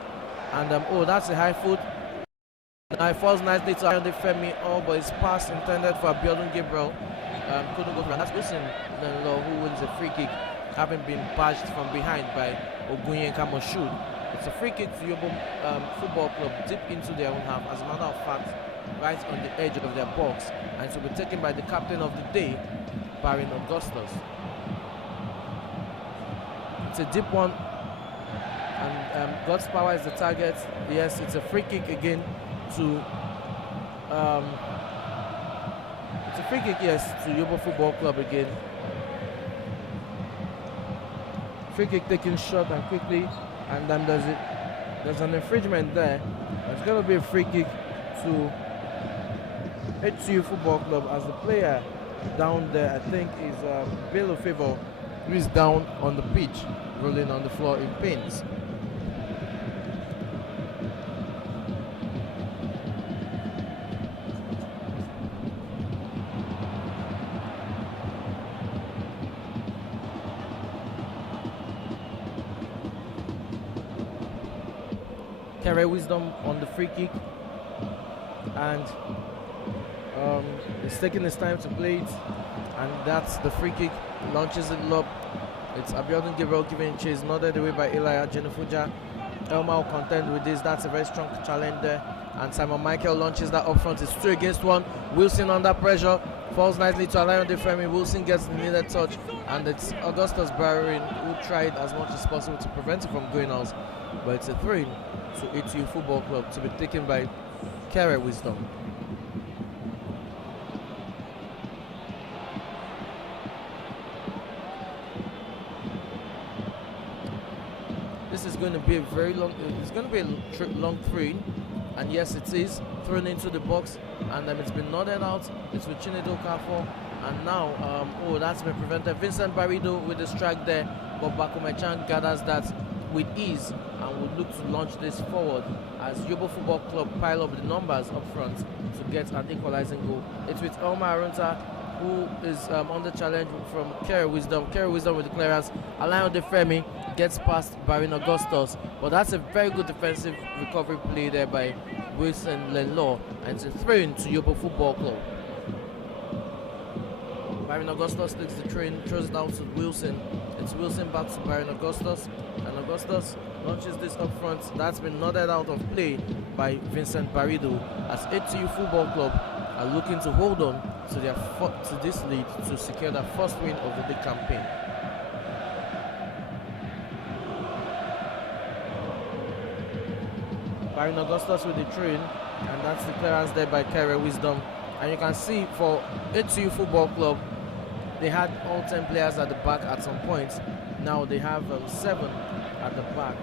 and that's a high foot. Now it falls nicely to Ayonde Femi. But his pass intended for Abiodun Gabriel couldn't go through. And that's Wilson Lenlaw, who wins a free kick, having been bashed from behind by Ogunyenka Moshood. It's a free kick to Yobo Football Club deep into their own half. As a matter of fact, right on the edge of their box, and to be taken by the captain of the day, Baron Augustus. It's a deep one, and God's Power is the target. Yes, it's a free kick again to it's a free kick, yes, to Yobo Football Club again. Free kick taken short and quickly, and then there's an infringement there. It's going to be a free kick to H2U Football Club, as the player down there, I think, is Bello Favor, who is down on the pitch, rolling on the floor in pains. Kere Wisdom on the free kick, and he's taking his time to play it, and that's the free kick. Launches it up. It's Abiodun Gabriel giving chase, nodded away by Eli Jenefuja. Elma will contend with this. That's a very strong challenge there, and Simon Michael launches that up front. It's 2 against 1. Wilson under pressure, falls nicely to Alain Defemi. Wilson gets the needed touch, and it's Augustus Barrin who tried as much as possible to prevent it from going out, but it's a throw-in to H2U Football Club to be taken by Kere Wisdom. This is going to be a very long. It's going to be a long throw-in, and yes, it is thrown into the box, and it's been nodded out. It's with Chinedu Okafor, and now that's been prevented. Vincent Barrido with the strike there, but Bakumechan gathers that with ease and would look to launch this forward as Yobo Football Club pile up the numbers up front to get an equalizing goal. It's with Elma Arunta, who is on the challenge from Kere Wisdom. Kere Wisdom with the clearance. Alain Defemi gets past Baron Augustus, but that's a very good defensive recovery play there by Wilson Lenlaw, and it's a throw-in to Yobo Football Club. Baron Augustus takes the train, throws it down to Wilson. It's Wilson back to Baron Augustus, and Augustus launches this up front. That's been nodded out of play by Vincent Barrido, as H2U Football Club are looking to hold on to their to this lead to secure their first win of the league campaign. Baron Augustus with the train, and that's the clearance there by Kere Wisdom. And you can see for H2U Football Club, they had all 10 players at the back at some point. Now they have 7 at the back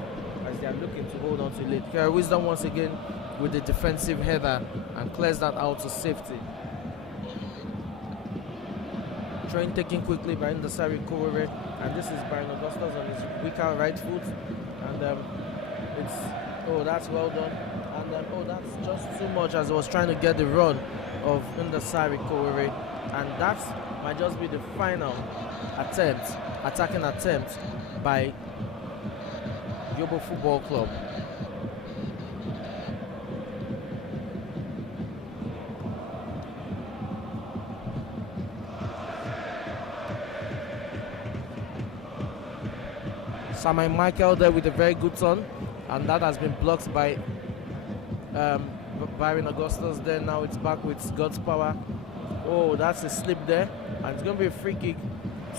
as they are looking to hold on to lead. Kerry Wisdom once again with the defensive header and clears that out to safety. Train taken quickly by Ndasari Kowere, and this is Byron Augustus on his weaker right foot, and that's well done, and that's just too much as he was trying to get the run of Ndasari Kowere, and that might just be the final attacking attempt by Yobo Football Club. Samuel Michael there with a very good turn, and that has been blocked by Byron Augustus. There now it's back with God's power. Oh, that's a slip there, and it's going to be a free kick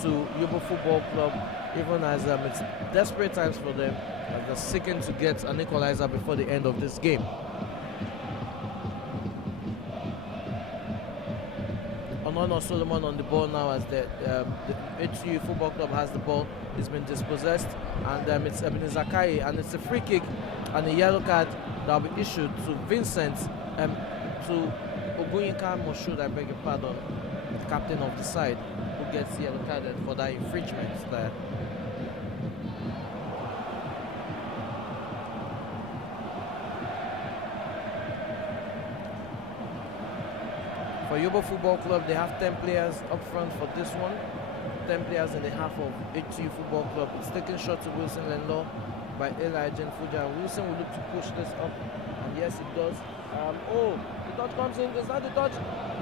to Yobo Football Club, even as it's desperate times for them as they're seeking to get an equalizer before the end of this game. Onono Solomon on the ball now as the H2U Football Club has the ball. It's been dispossessed, and it's Ebenezer Kai, and it's a free kick and a yellow card that will be issued to Vincent, to Ogunyika Moshood, I beg your pardon, the captain of the side, who gets yellow carded for that infringement there. For Yobo Football Club, they have 10 players up front for this one. 10 players in the half of H2U Football Club. It's taken shot to Wilson Lenlaw by Eli Fuja. Wilson will look to push this up, and yes, it does. The touch comes in. Is that the touch?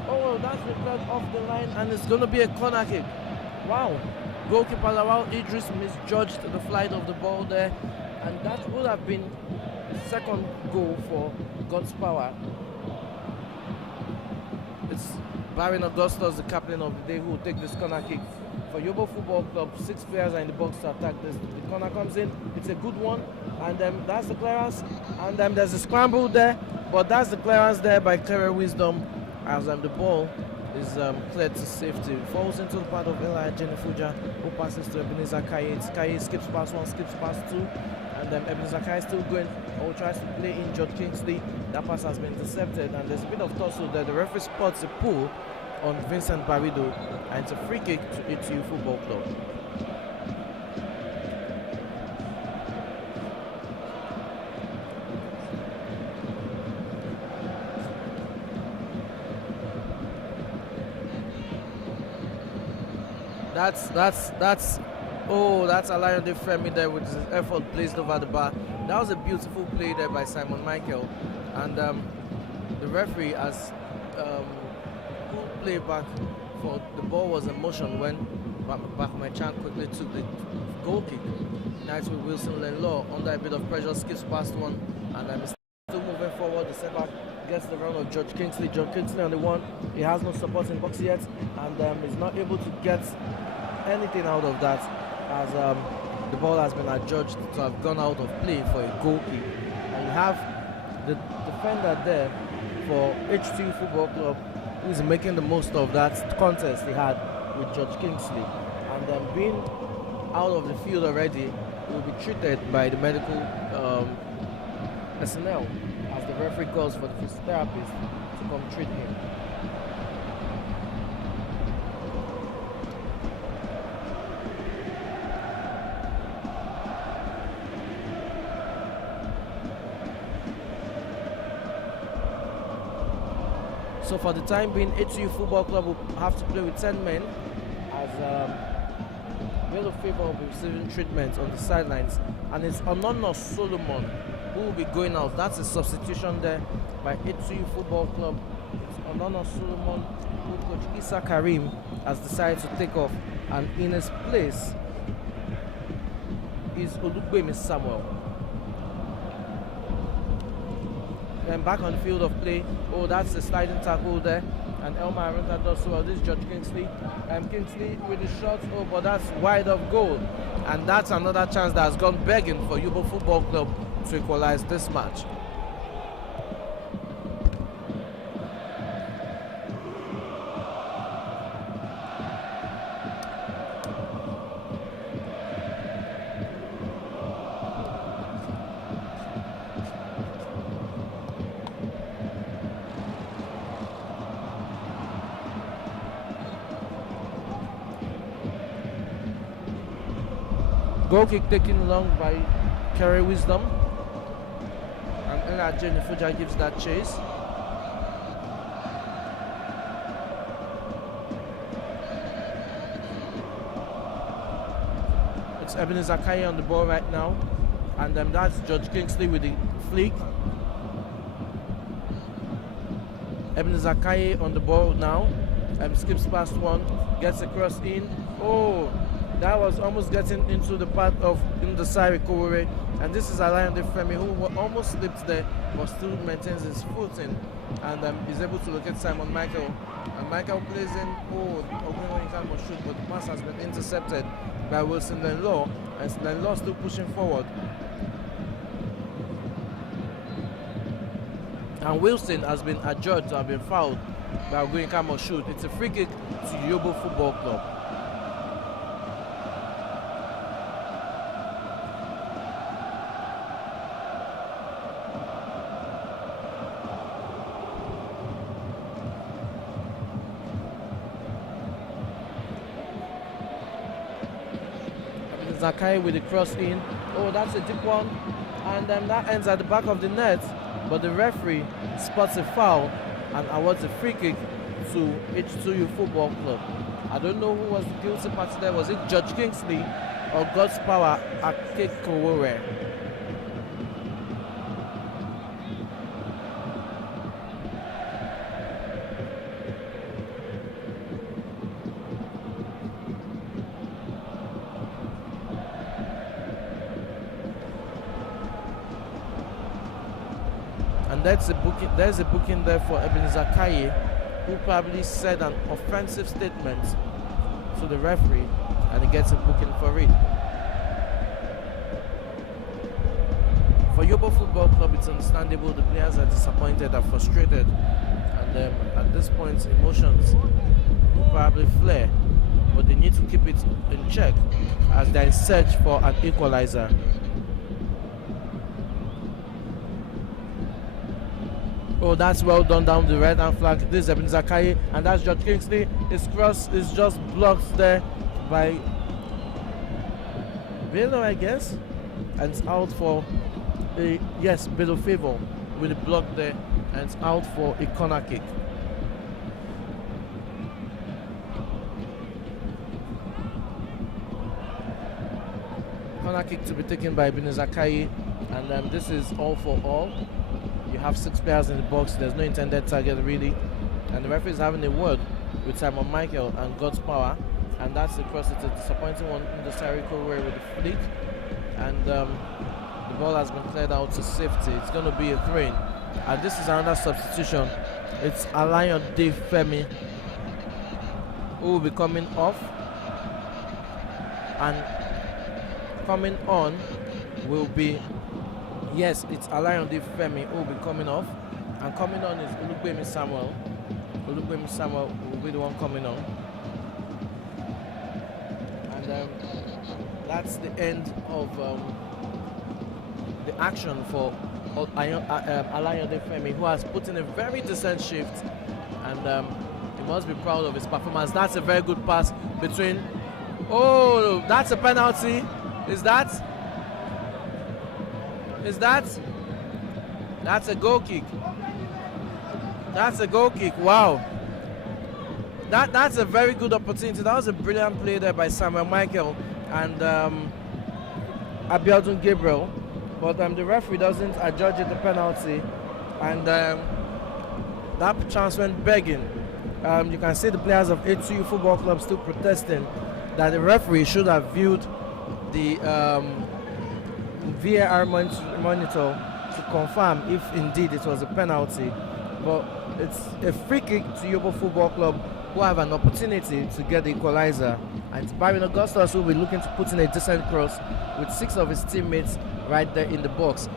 Oh, that's repaired off the line, and it's going to be a corner kick. Wow. Goalkeeper Lawal Idris misjudged the flight of the ball there, and that would have been the second goal for God's power. It's Byron Augustus, the captain of the day, who will take this corner kick. For Yobo Football Club, 6 players are in the box to attack this. The corner comes in, it's a good one, and that's the clearance, and there's a scramble there, but that's the clearance there by Kerry Wisdom as the ball is cleared to safety. Falls into the part of Eli Fuja, who passes to Ebenezer Kaye. Kaye skips past 1, skips past 2, and Ebenezer Kaye is still going, or tries to play in George Kingsley. That pass has been intercepted, and there's a bit of tussle there. The referee spots a pull on Vincent Barido, and it's a free kick to H2U Football Club. That's Alayande Femi there with his effort placed over the bar. That was a beautiful play there by Simon Michael, and the referee has play back for the ball was in motion when Bakmachan quickly took the goal kick. Now it's with Wilson Lenlaw under a bit of pressure, skips past 1, and still moving forward. The setback gets the run of George Kingsley. George Kingsley on the one, he has no support in box yet, and is not able to get anything out of that as the ball has been adjudged to have gone out of play for a goal kick. And you have the defender there for H2U Football Club, who's making the most of that contest he had with George Kingsley, and being out of the field already, will be treated by the medical personnel as the referee calls for the physiotherapist to come treat him. So for the time being, H2U Football Club will have to play with 10 men as Melo Favor will be receiving treatment on the sidelines, and it's Onono Solomon who will be going out. That's a substitution there by H2U Football Club. It's Onono Solomon who Coach Issa Karim has decided to take off, and in his place is Olugbemi Samuel. Then back on the field of play. Oh, that's a sliding tackle there, and Elmer Arenta does so well. This is George Kingsley. Kingsley with the shot. Oh, but that's wide of goal, and that's another chance that has gone begging for Yobo Football Club to equalize this match. Goal kick taken long by Kerry Wisdom. And Elijah Nifuja gives that chase. It's Ebenezer Kaye on the ball right now. And that's George Kingsley with the flick. Ebenezer Kaye on the ball now. Skips past one, gets a cross in. Oh, that was almost getting into the path of Ndasari Kowore. And this is Alain Defemi, who almost slipped there but still maintains his footing and is able to locate Simon Michael. And Michael plays in. Oh, Ogunro Inkan must shoot, but the pass has been intercepted by Wilson Lenlaw, and Lenlaw still pushing forward. And Wilson has been adjudged to have been fouled by Ogunro Inkan must shoot. It's a free kick to Yobo Football Club. Zakai with the cross in. Oh, that's a deep one. And that ends at the back of the net. But the referee spots a foul and awards a free kick to H2U Football Club. I don't know who was the guilty party there. Was it George Kingsley or God's Power Ake Kowore? And there's a booking there for Ebenezer Kaye, who probably said an offensive statement to the referee, and he gets a booking for it. For Yobo Football Club, it's understandable the players are disappointed and frustrated, and at this point emotions will probably flare, but they need to keep it in check as they're in search for an equalizer. Oh, that's well done down the right hand flank. This is Ebenezer Kaye, and that's George Kingsley. His cross is just blocked there by Bello, I guess, and it's out for a Bello Favor with a block there, and it's out for a corner kick. Corner kick to be taken by Ebenezer Kaye, and this is all for all. You have 6 players in the box. There's no intended target really, and the referee is having a word with Simon Michael and God's Power, and that's the cross. It's a disappointing one in the Sariko way with the flick, and the ball has been cleared out to safety. It's going to be a throw-in, and this is another substitution. It's Alain Femi who will be coming off, and coming on will be. Yes, it's Alain Femi who will be coming off, and coming on is Olugbemi Samuel. Olugbemi Samuel will be the one coming on, and that's the end of the action for Alain Femi, who has put in a very decent shift, and he must be proud of his performance. That's a very good pass between. Oh, that's a penalty. Is that? That's a goal kick. That's a goal kick. Wow. That's a very good opportunity. That was a brilliant play there by Samuel Michael and Abiodun Gabriel. But the referee doesn't adjudge it a penalty. And that chance went begging. You can see the players of H2U Football Club still protesting that the referee should have viewed the VAR monitor to confirm if indeed it was a penalty, but it's a free kick to Yobo Football Club, who have an opportunity to get the equalizer, and it's Byron Augustus who will be looking to put in a decent cross with 6 of his teammates right there in the box.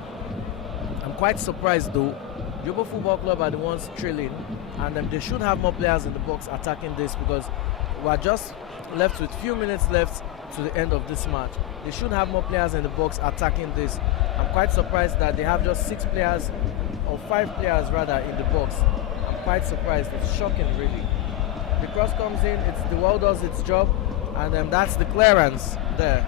I'm quite surprised though. Yobo Football Club are the ones trailing, and they should have more players in the box attacking this, because we're just left with few minutes left to the end of this match. They should have more players in the box attacking this. I'm quite surprised that they have just 6 players, or 5 players rather, in the box. I'm quite surprised. It's shocking really. The cross comes in, the wall does its job, and that's the clearance there.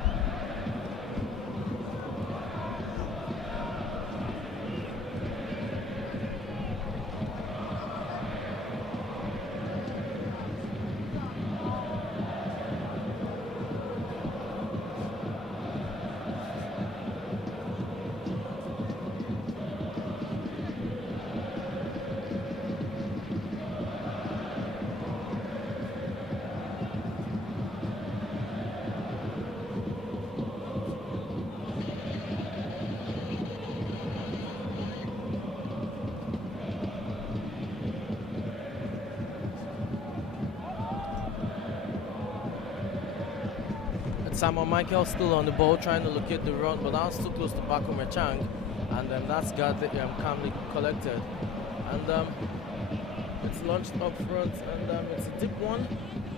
Simon Michael still on the ball, trying to locate the run, but now it's too close to Baku Mechang, and that's got calmly collected. And it's launched up front, and it's a deep one.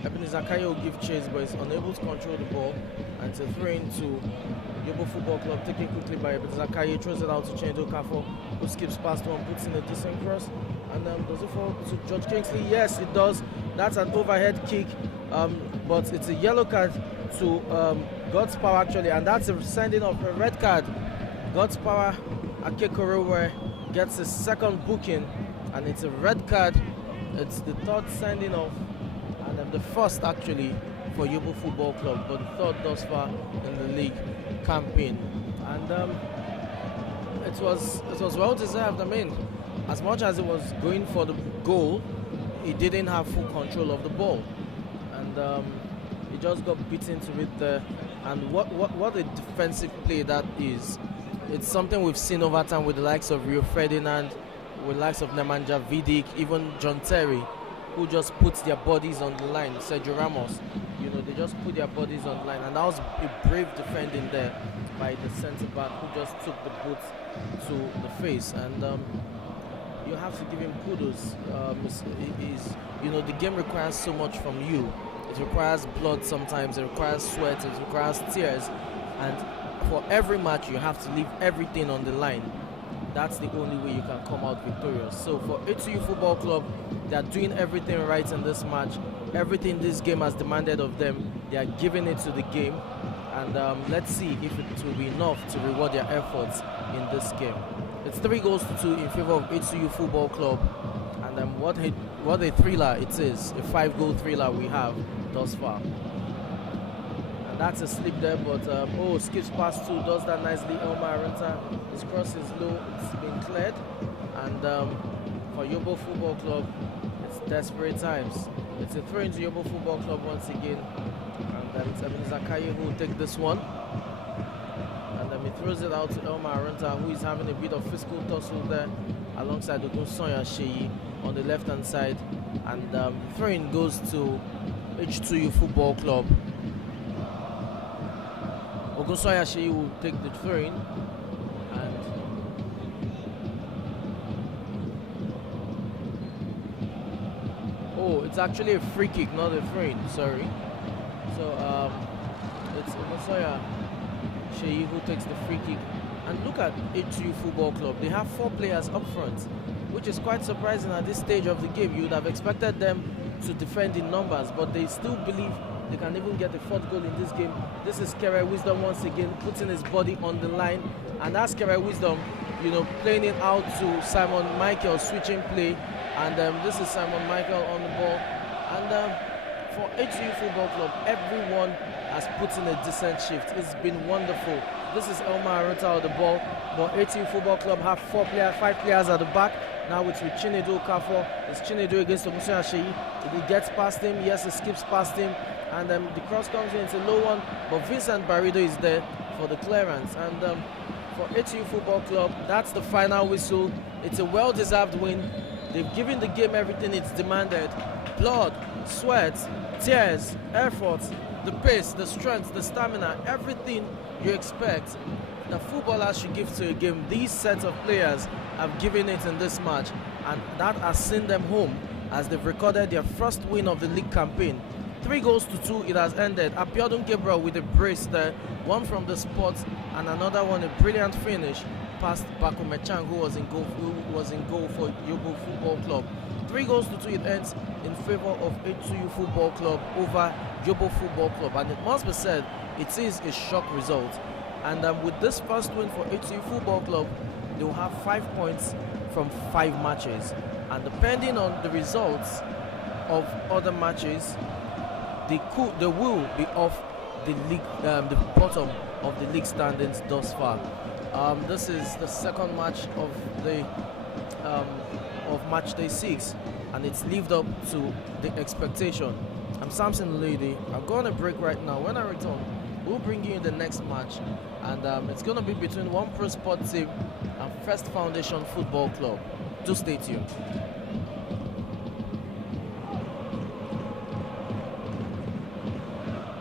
Ebenezer Kaye will give chase, but is unable to control the ball, and it's a throw into Yobo Football Club, taken quickly by Ebenezer Kaye, throws it out to Chendo Kafo, who skips past one, puts in a decent cross, and does it fall to George Kingsley? Yes, it does. That's an overhead kick, but it's a yellow card to God's Power actually, and that's a sending of a red card. God's Power Akekorowe gets a second booking, and it's a red card. It's the third sending off, and the first actually for Yobo Football Club, but the third thus far in the league campaign. And it was well deserved. I mean, as much as it was going for the goal, he didn't have full control of the ball, and he just got beaten to it there. And what a defensive play that is. It's something we've seen over time with the likes of Rio Ferdinand, with the likes of Nemanja Vidic, even John Terry, who just puts their bodies on the line. Sergio Ramos, they just put their bodies on the line, and that was a brave defending there by the centre back, who just took the boot to the face. And you have to give him kudos. The game requires so much from you. It requires blood sometimes, it requires sweat, it requires tears, and for every match you have to leave everything on the line. That's the only way you can come out victorious. So for H2U Football Club, they are doing everything right in this match. Everything this game has demanded of them, they are giving it to the game, and let's see if it will be enough to reward their efforts in this game. It's 3-2 in favor of H2U Football Club, and what a thriller it is, a 5-goal thriller we have thus far. And that's a slip there, but skips past two, does that nicely. Elmer Arenta, his cross is low, it's been cleared, and for Yobo Football Club, it's desperate times. It's a throw into Yobo Football Club once again, and it's Ebenezer Kaye who will take this one. And he throws it out to Elmer Arenta, who is having a bit of physical tussle there alongside Ogunsoya Sheyi on the left hand side, and throw-in goes to H2U Football Club. Ogunsoya Sheyi will take the throw-in, and it's actually a free kick, not a throw-in, sorry. So it's Ogunsoya Sheyi who takes the free kick. And look at H2U Football Club. They have 4 players up front, which is quite surprising at this stage of the game. You would have expected them to defend in numbers, but they still believe they can even get the 4th goal in this game. This is Kere Wisdom once again, putting his body on the line, and that's Kere Wisdom, playing it out to Simon Michael, switching play, and this is Simon Michael on the ball. And for H2U Football Club, everyone has put in a decent shift. It's been wonderful. This is Elmer Arenta on the ball, but H2U Football Club have 5 players at the back. Now it's with Chinedu Okafor. It's Chinedu against Ogunsoya Sheyi. He gets past him. Yes, he skips past him. And the cross comes in. It's a low one, but Vincent Barrido is there for the clearance. And for H2U Football Club, that's the final whistle. It's a well-deserved win. They've given the game everything it's demanded. Blood, sweat, tears, effort, the pace, the strength, the stamina, everything you expect the footballers should give to a game. These sets of players have given it in this match, and that has sent them home as they've recorded their first win of the league campaign. 3-2 it has ended. Abiodun Gabriel with a brace there, one from the spot and another one, a brilliant finish past Baku Mechang, who was in goal for Yobo Football Club. 3-2 it ends in favor of H2U Football Club over Yobo Football Club, and it must be said it is a shock result. And with this first win for H2U Football Club, they will have 5 points from 5 matches, and depending on the results of other matches, they will be off the league, the bottom of the league standings thus far. This is the second match of the of match day 6, and it's lived up to the expectation. I'm Samson Lady. I'm going on a break right now. When I return, we'll bring you in the next match, and it's going to be between One Pro Sport Team and First Foundation Football Club. Do stay tuned.